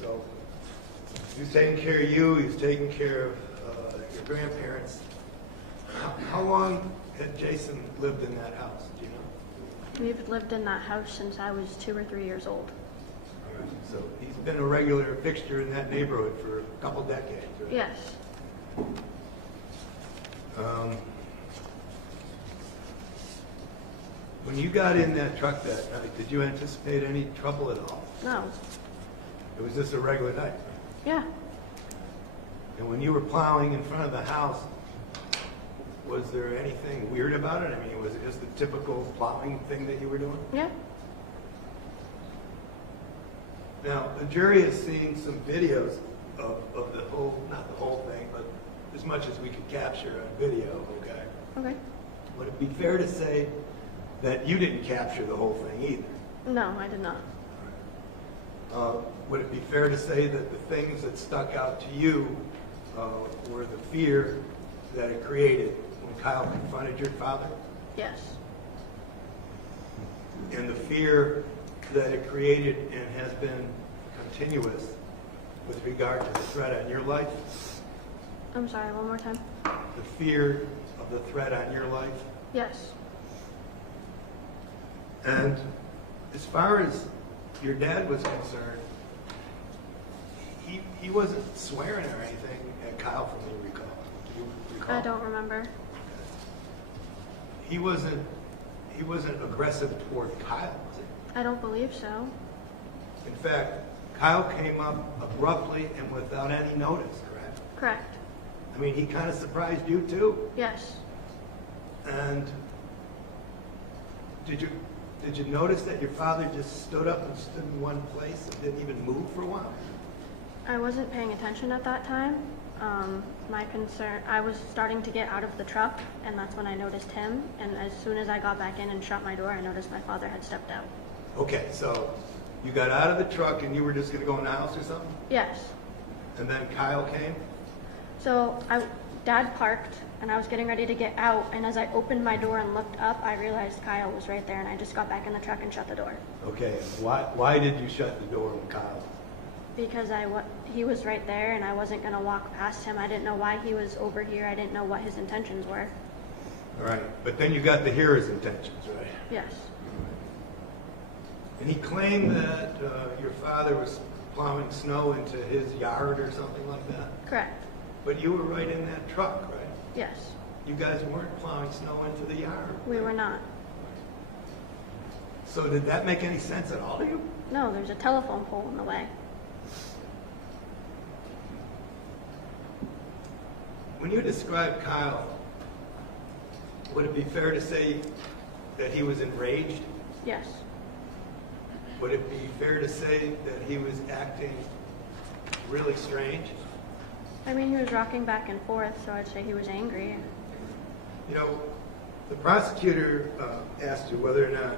So he was taking care of you, he was taking care of your grandparents. How long had Jason lived in that house? Do you know? We've lived in that house since I was 2 or 3 years old. All right. So he's been a regular fixture in that neighborhood for a couple decades, right? Yes. When you got in that truck that night, did you anticipate any trouble at all? No. It was just a regular night. Yeah. And when you were plowing in front of the house, was there anything weird about it? I mean, was it just the typical plowing thing that you were doing? Yeah. Now, the jury is seeing some videos of the whole, not the whole thing, but as much as we could capture on video, okay? Okay. Would it be fair to say that you didn't capture the whole thing either? No, I did not. Would it be fair to say that the things that stuck out to you were the fear that it created when Kyle confronted your father? Yes. And the fear that it created and has been continuous with regard to the threat on your life? I'm sorry, one more time. The fear of the threat on your life? Yes. And as far as your dad was concerned, he wasn't swearing or anything at Kyle from you recall. Do you recall? I don't remember. He wasn't aggressive toward Kyle, was he? I don't believe so. In fact, Kyle came up abruptly and without any notice, correct? Correct. I mean, he kind of surprised you too. Yes. And did you notice that your father just stood up and stood in one place and didn't even move for a while? I wasn't paying attention at that time. My concern, I was starting to get out of the truck, and that's when I noticed him. And as soon as I got back in and shut my door, I noticed my father had stepped out. Okay, so you got out of the truck and you were just going to go in the house or something? Yes. And then Kyle came? So Dad parked, and I was getting ready to get out, and as I opened my door and looked up, I realized Kyle was right there, and I just got back in the truck and shut the door. Okay, why did you shut the door when Kyle? Because he was right there, and I wasn't going to walk past him. I didn't know why he was over here. I didn't know what his intentions were. All right, but then you got to hear his intentions, right? Yes. And he claimed that your father was plowing snow into his yard or something like that? Correct. But you were right in that truck, right? Yes. You guys weren't plowing snow into the yard. We were not. So did that make any sense at all to you? No, there's a telephone pole in the way. When you describe Kyle, would it be fair to say that he was enraged? Yes. Would it be fair to say that he was acting really strange? I mean, he was rocking back and forth, so I'd say he was angry. You know, the prosecutor asked you whether or not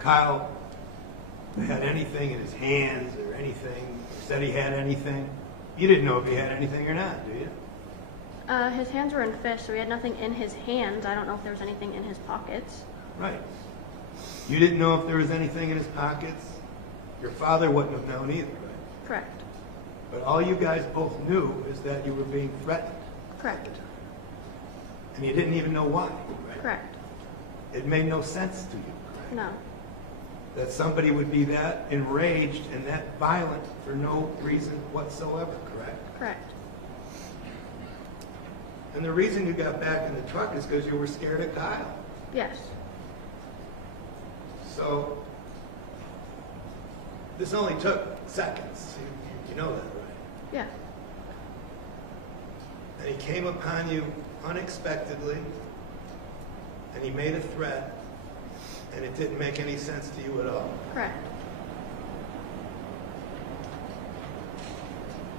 Kyle had anything in his hands or anything, said he had anything. You didn't know if he had anything or not, do you? His hands were in fists, so he had nothing in his hands. I don't know if there was anything in his pockets. Right. You didn't know if there was anything in his pockets? Your father wouldn't have known either, right? Correct. But all you guys both knew is that you were being threatened. Correct. And you didn't even know why, right? Correct. It made no sense to you, correct? No. That somebody would be that enraged and that violent for no reason whatsoever, correct? Correct. And the reason you got back in the truck is because you were scared of Kyle. Yes. So this only took seconds. You know that, right? Yeah. And he came upon you unexpectedly, and he made a threat, and it didn't make any sense to you at all. Correct.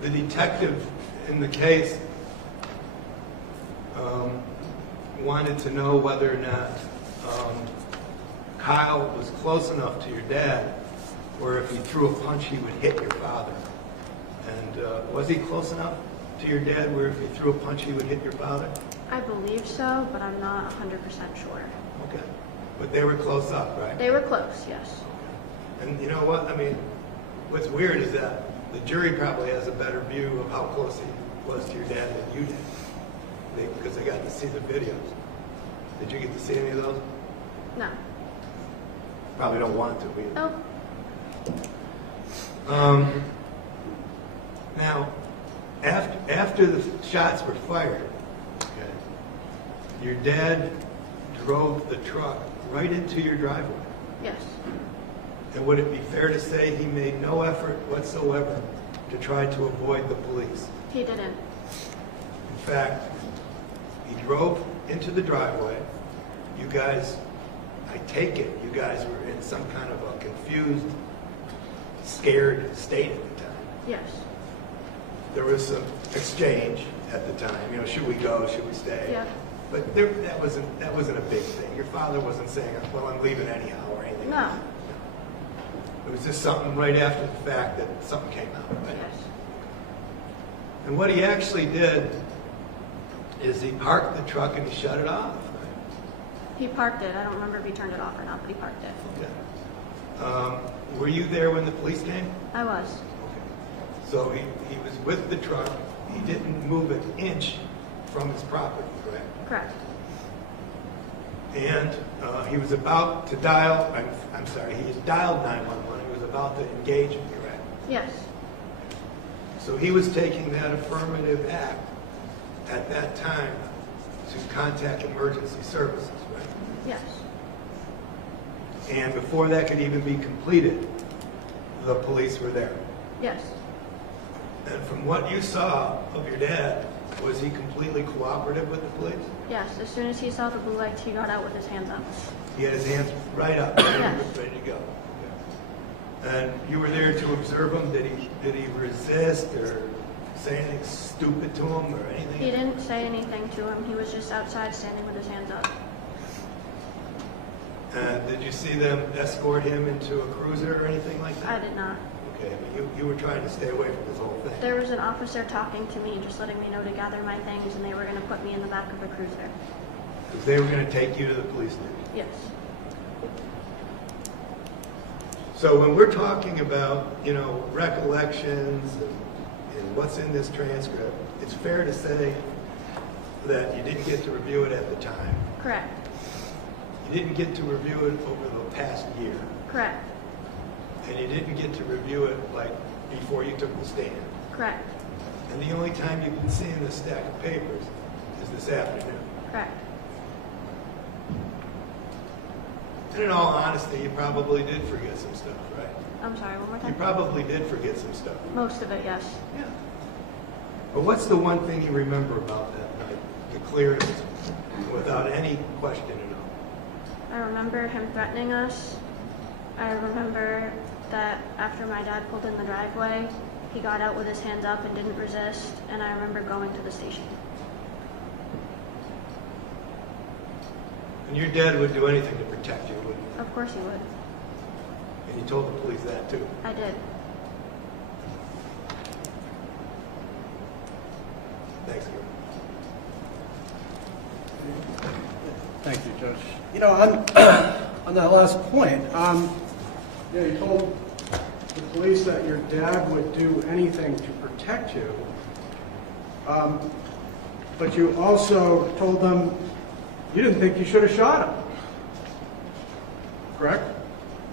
The detective in the case wanted to know whether or not Kyle was close enough to your dad, or if he threw a punch, he would hit your father. And was he close enough to your dad where if he threw a punch, he would hit your father? I believe so, but I'm not 100% sure. Okay. But they were close up, right? They were close, yes. And you know what? I mean, what's weird is that the jury probably has a better view of how close he was to your dad than you did. Because they got to see the videos. Did you get to see any of those? No. Probably don't want to either. Oh, Now, after the shots were fired, okay, your dad drove the truck right into your driveway. yes. And would it be fair to say he made no effort whatsoever to try to avoid the police? He didn't. In fact, he drove into the driveway. You guys, I take it, you guys were in some kind of a confused, scared state at the time. Yes. There was some exchange at the time, you know, should we go, should we stay? Yeah. But that wasn't a big thing. Your father wasn't saying, well, I'm leaving anyhow or anything. No. Like that. It was just something right after the fact that something came out, right? Yes. And what he actually did is he parked the truck and he shut it off. He parked it. I don't remember if he turned it off or not, but he parked it. Okay. Were you there when the police came? I was. Okay. So he was with the truck. He didn't move an inch from his property, correct? Correct. And he was about to dial, I'm sorry, he had dialed 911. He was about to engage him, correct? Yes. So he was taking that affirmative act at that time to contact emergency services, right? Yes. And before that could even be completed, the police were there. Yes. And from what you saw of your dad, was he completely cooperative with the police? Yes. As soon as he saw the blue lights, he got out with his hands up. He had his hands right up, Yes. ready to go. And you were there to observe him. Did he resist or say anything stupid to him or anything? He didn't say anything to him. He was just outside standing with his hands up. Did you see them escort him into a cruiser or anything like that? I did not. Okay, but you were trying to stay away from this whole thing. There was an officer talking to me, just letting me know to gather my things, and they were going to put me in the back of a cruiser. Because they were going to take you to the police station. Yes. So when we're talking about, you know, recollections and what's in this transcript, it's fair to say that you didn't get to review it at the time. Correct. You didn't get to review it over the past year. Correct. And you didn't get to review it like before you took the stand. Correct. And the only time you've been seeing this stack of papers is this afternoon. Correct. And in all honesty, you probably did forget some stuff, right? I'm sorry, one more You time? probably did forget some stuff. Most of it, yes. Yeah. But what's the one thing you remember about that night? The clearest, without any question at all. I remember him threatening us. I remember that after my dad pulled in the driveway, he got out with his hands up and didn't resist, and I remember going to the station. And your dad would do anything to protect you, wouldn't he? Of course he would. And you told the police that too. I did. Thanks, Gary. Thank you, Judge. You know, on that last point, yeah, you told the police that your dad would do anything to protect you, but you also told them you didn't think you should have shot him. Correct?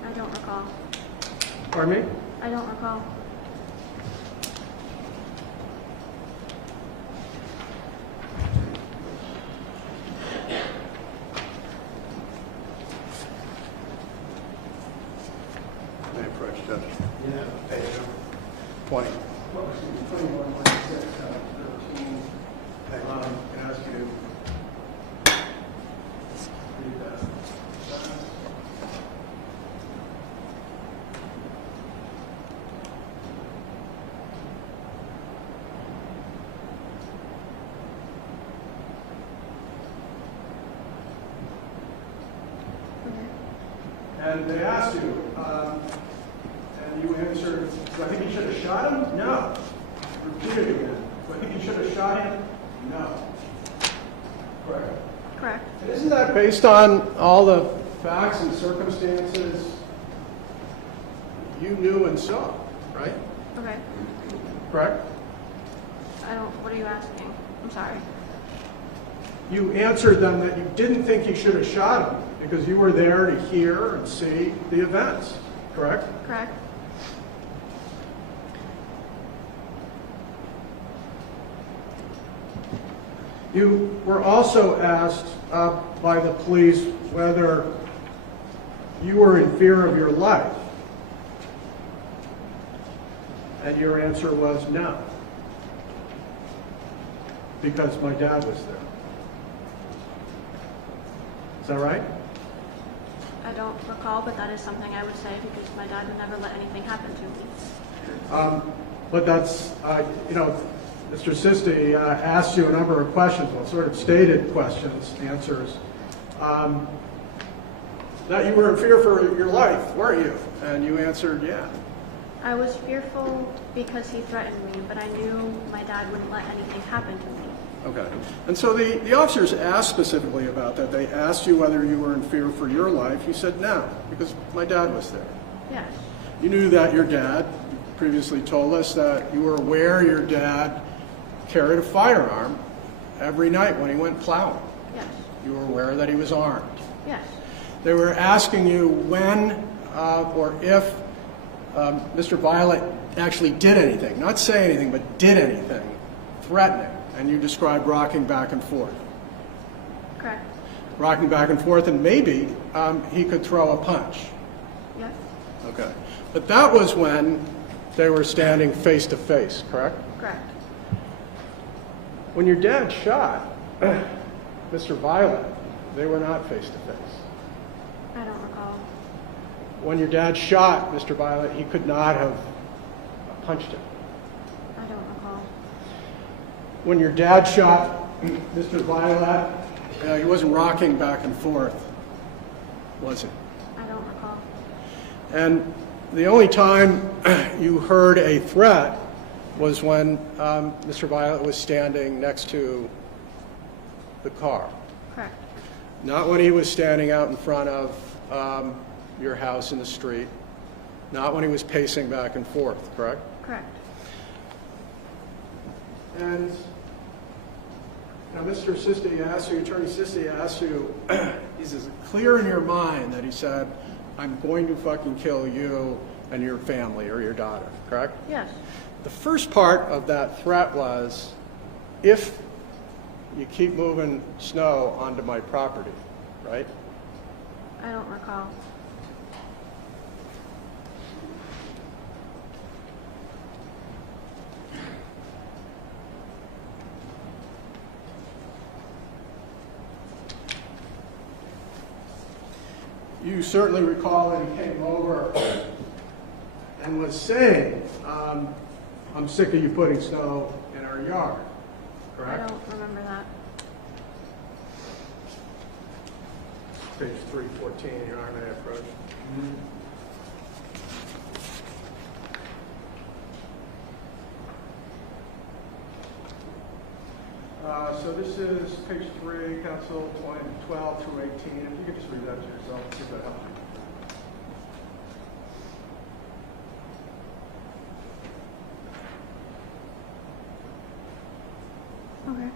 I don't recall. Pardon me? I don't recall. May I approach, Judge? Yeah. Hey, 20. 21, 26, 13. Can I ask you to read that? And they asked you, and you answered, do I think he should have shot him? No. Repeat it again. Do I think think you should have shot him? No. Correct. Correct. And isn't that based on all the facts and circumstances you knew and saw, right? Okay. Correct? What are you asking? I'm sorry. You answered them that you didn't think you should have shot him because you were there to hear and see the events, correct? Correct. You were also asked by the police whether you were in fear of your life. And your answer was no. Because my dad was there. Is that right? I don't recall, but that is something I would say because my dad would never let anything happen to me. But that's, Mr. Sisti asked you a number of questions, well, sort of stated questions, answers, that you were in fear for your life, weren't you? And you answered, yeah. I was fearful because he threatened me, but I knew my dad wouldn't let anything happen to me. Okay. And so the officers asked specifically about that. They asked you whether you were in fear for your life. You said no, because my dad was there. Yes. You knew that your dad previously told us that you were aware your dad carried a firearm every night when he went plowing. Yes. You were aware that he was armed. Yes. They were asking you when or if Mr. Violet actually did anything, not say anything, but did anything threatening. And you described rocking back and forth. Correct. Rocking back and forth, and maybe he could throw a punch. Yes. Okay. But that was when they were standing face to face, correct? Correct. When your dad shot Mr. Violet, they were not face to face. I don't recall. When your dad shot Mr. Violet, he could not have punched him. I don't recall. When your dad shot Mr. Violet, he wasn't rocking back and forth, was he? I don't recall. And the only time you heard a threat was when Mr. Violet was standing next to the car. Correct. Not when he was standing out in front of your house in the street. Not when he was pacing back and forth, correct? Correct. And now Mr. Sisti asked you, Attorney Sisti asked you, is it clear in your mind that he said, I'm going to fucking kill you and your family or your daughter, correct? Yes. The first part of that threat was, if you keep moving snow onto my property, right? I don't recall. You certainly recall that he came over and was saying, I'm sick of you putting snow in our yard, correct? I don't remember that. Page 314, your RMA approach. So this is page 3, Council 12 through 18. If you could just read that to yourself, see if that helps you. Okay.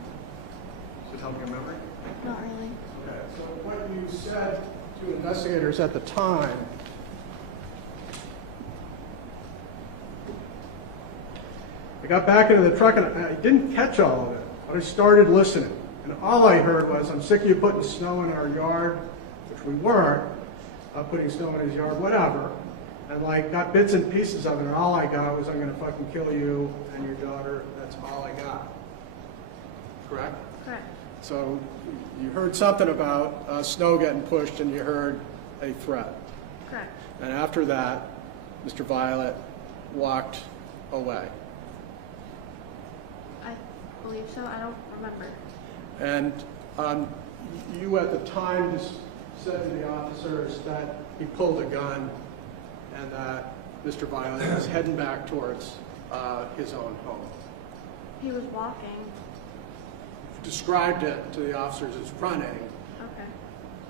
Does it help your memory? Not really. Okay, so what you said to investigators at the time I got back into the truck and I didn't catch all of it, but I started listening. And all I heard was, I'm sick of you putting snow in our yard, which we weren't, putting snow in his yard, whatever. And like got bits and pieces of it, and all I got was, I'm going to fucking kill you and your daughter. That's all I got. Correct? Correct. So you heard something about snow getting pushed, and you heard a threat. Correct. And after that, Mr. Violet walked away. I believe so. I don't remember. And you at the time just said to the officers that he pulled a gun and that Mr. Violet was heading back towards his own home. He was walking. Described it to the officers as running. Okay.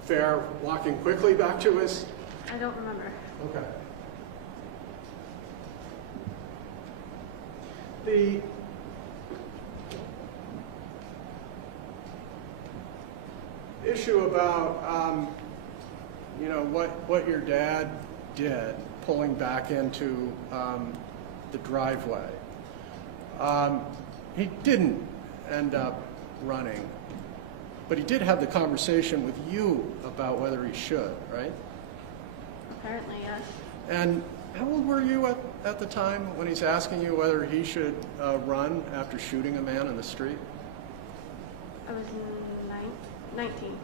Fair, walking quickly back to his? I don't remember. Okay. The issue about, you know, what your dad did, pulling back into the driveway. He didn't end up running, but he did have the conversation with you about whether he should, right? Apparently, yes. And how old were you at the time when he's asking you whether he should run after shooting a man in the street? I was 19.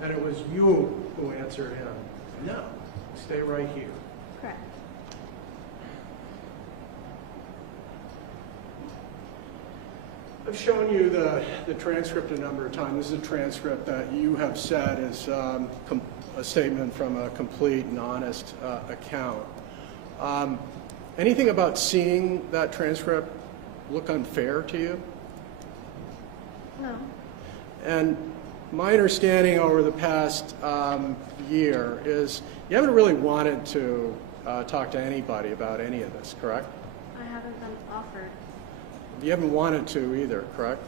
And it was you who answered him, no, stay right here. Correct. I've shown you the transcript a number of times. This is a transcript that you have said is a statement from a complete and honest account. Anything about seeing that transcript look unfair to you? No. And my understanding over the past year is you haven't really wanted to talk to anybody about any of this, correct? I haven't been offered. You haven't wanted to either, correct?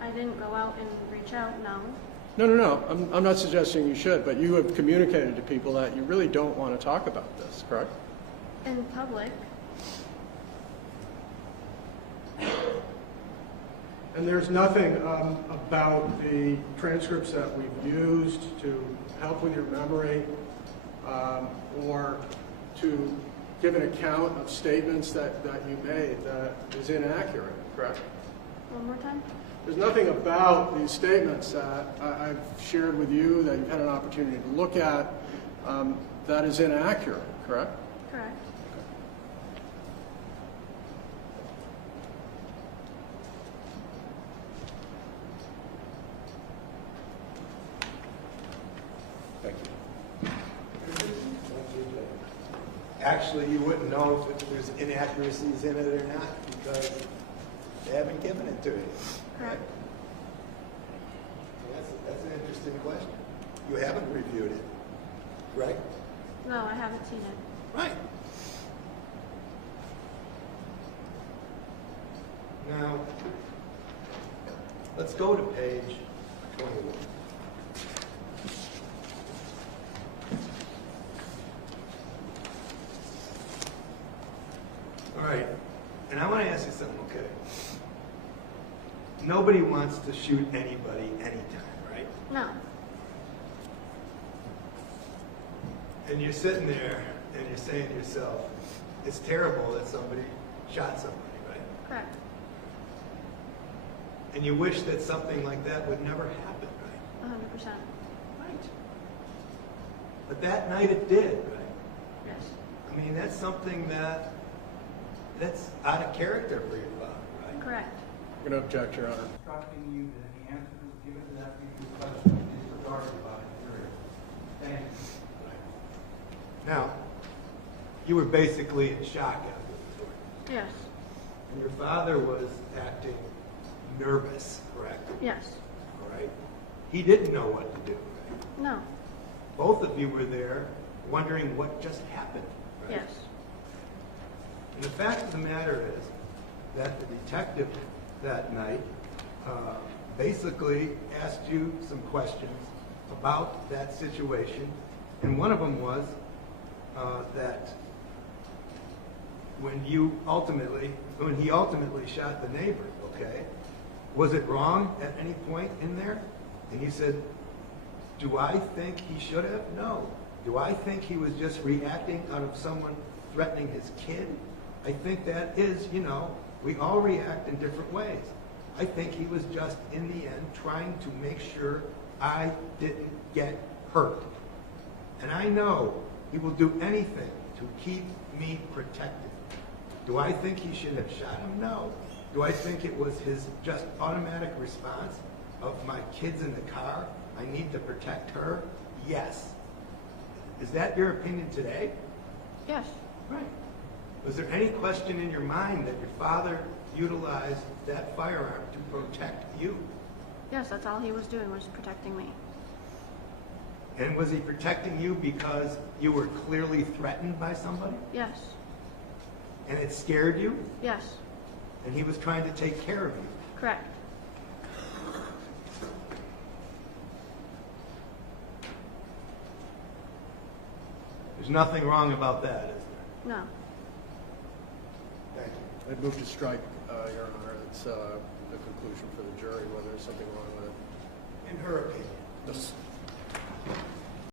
I didn't go out and reach out, no. No. I'm not suggesting you should, but you have communicated to people that you really don't want to talk about this, correct? In public. And there's nothing about the transcripts that we've used to help with your memory or to give an account of statements that you made that is inaccurate, correct? One more time? There's nothing about these statements that I've shared with you that you've had an opportunity to look at that is inaccurate, correct? Correct. Thank you. Actually, you wouldn't know if there's inaccuracies in it or not because they haven't given it to you. Correct. That's an interesting question. You haven't reviewed it, right? No, I haven't seen it. Right. Now, let's go to page 21. All right, and I want to ask you something, okay? Nobody wants to shoot anybody anytime, right? No. And you're sitting there and you're saying to yourself, it's terrible that somebody shot somebody, right? Correct. And you wish that something like that would never happen, right? 100%. Right. But that night it did, right? Yes. I mean, that's something that's out of character for your father, right? Correct. I'm going to object, Your Honor. Instructing you that the answer given to that future question is disregarded by the jury. Thank you. Now, you were basically in shock after the story. Yes. And your father was acting nervous, correct? Yes. All right? He didn't know what to do, right? No. Both of you were there wondering what just happened, right? Yes. And the fact of the matter is that the detective that night basically asked you some questions about that situation, and one of them was that when he ultimately shot the neighbor, okay, was it wrong at any point in there? And you said, do I think he should have? No. Do I think he was just reacting out of someone threatening his kid? I think that is, we all react in different ways. I think he was just, in the end, trying to make sure I didn't get hurt. And I know he will do anything to keep me protected. Do I think he should have shot him? No. Do I think it was his just automatic response of my kid's in the car, I need to protect her? Yes. Is that your opinion today? Yes. Right. Was there any question in your mind that your father utilized that firearm to protect you? Yes, that's all he was doing, was protecting me. And was he protecting you because you were clearly threatened by somebody? Yes. And it scared you? Yes. And he was trying to take care of you? Correct. There's nothing wrong about that, is there? No. Thank you. I'd move to strike, Your Honor. It's the conclusion for the jury, whether there's something wrong with it. In her opinion. Yes.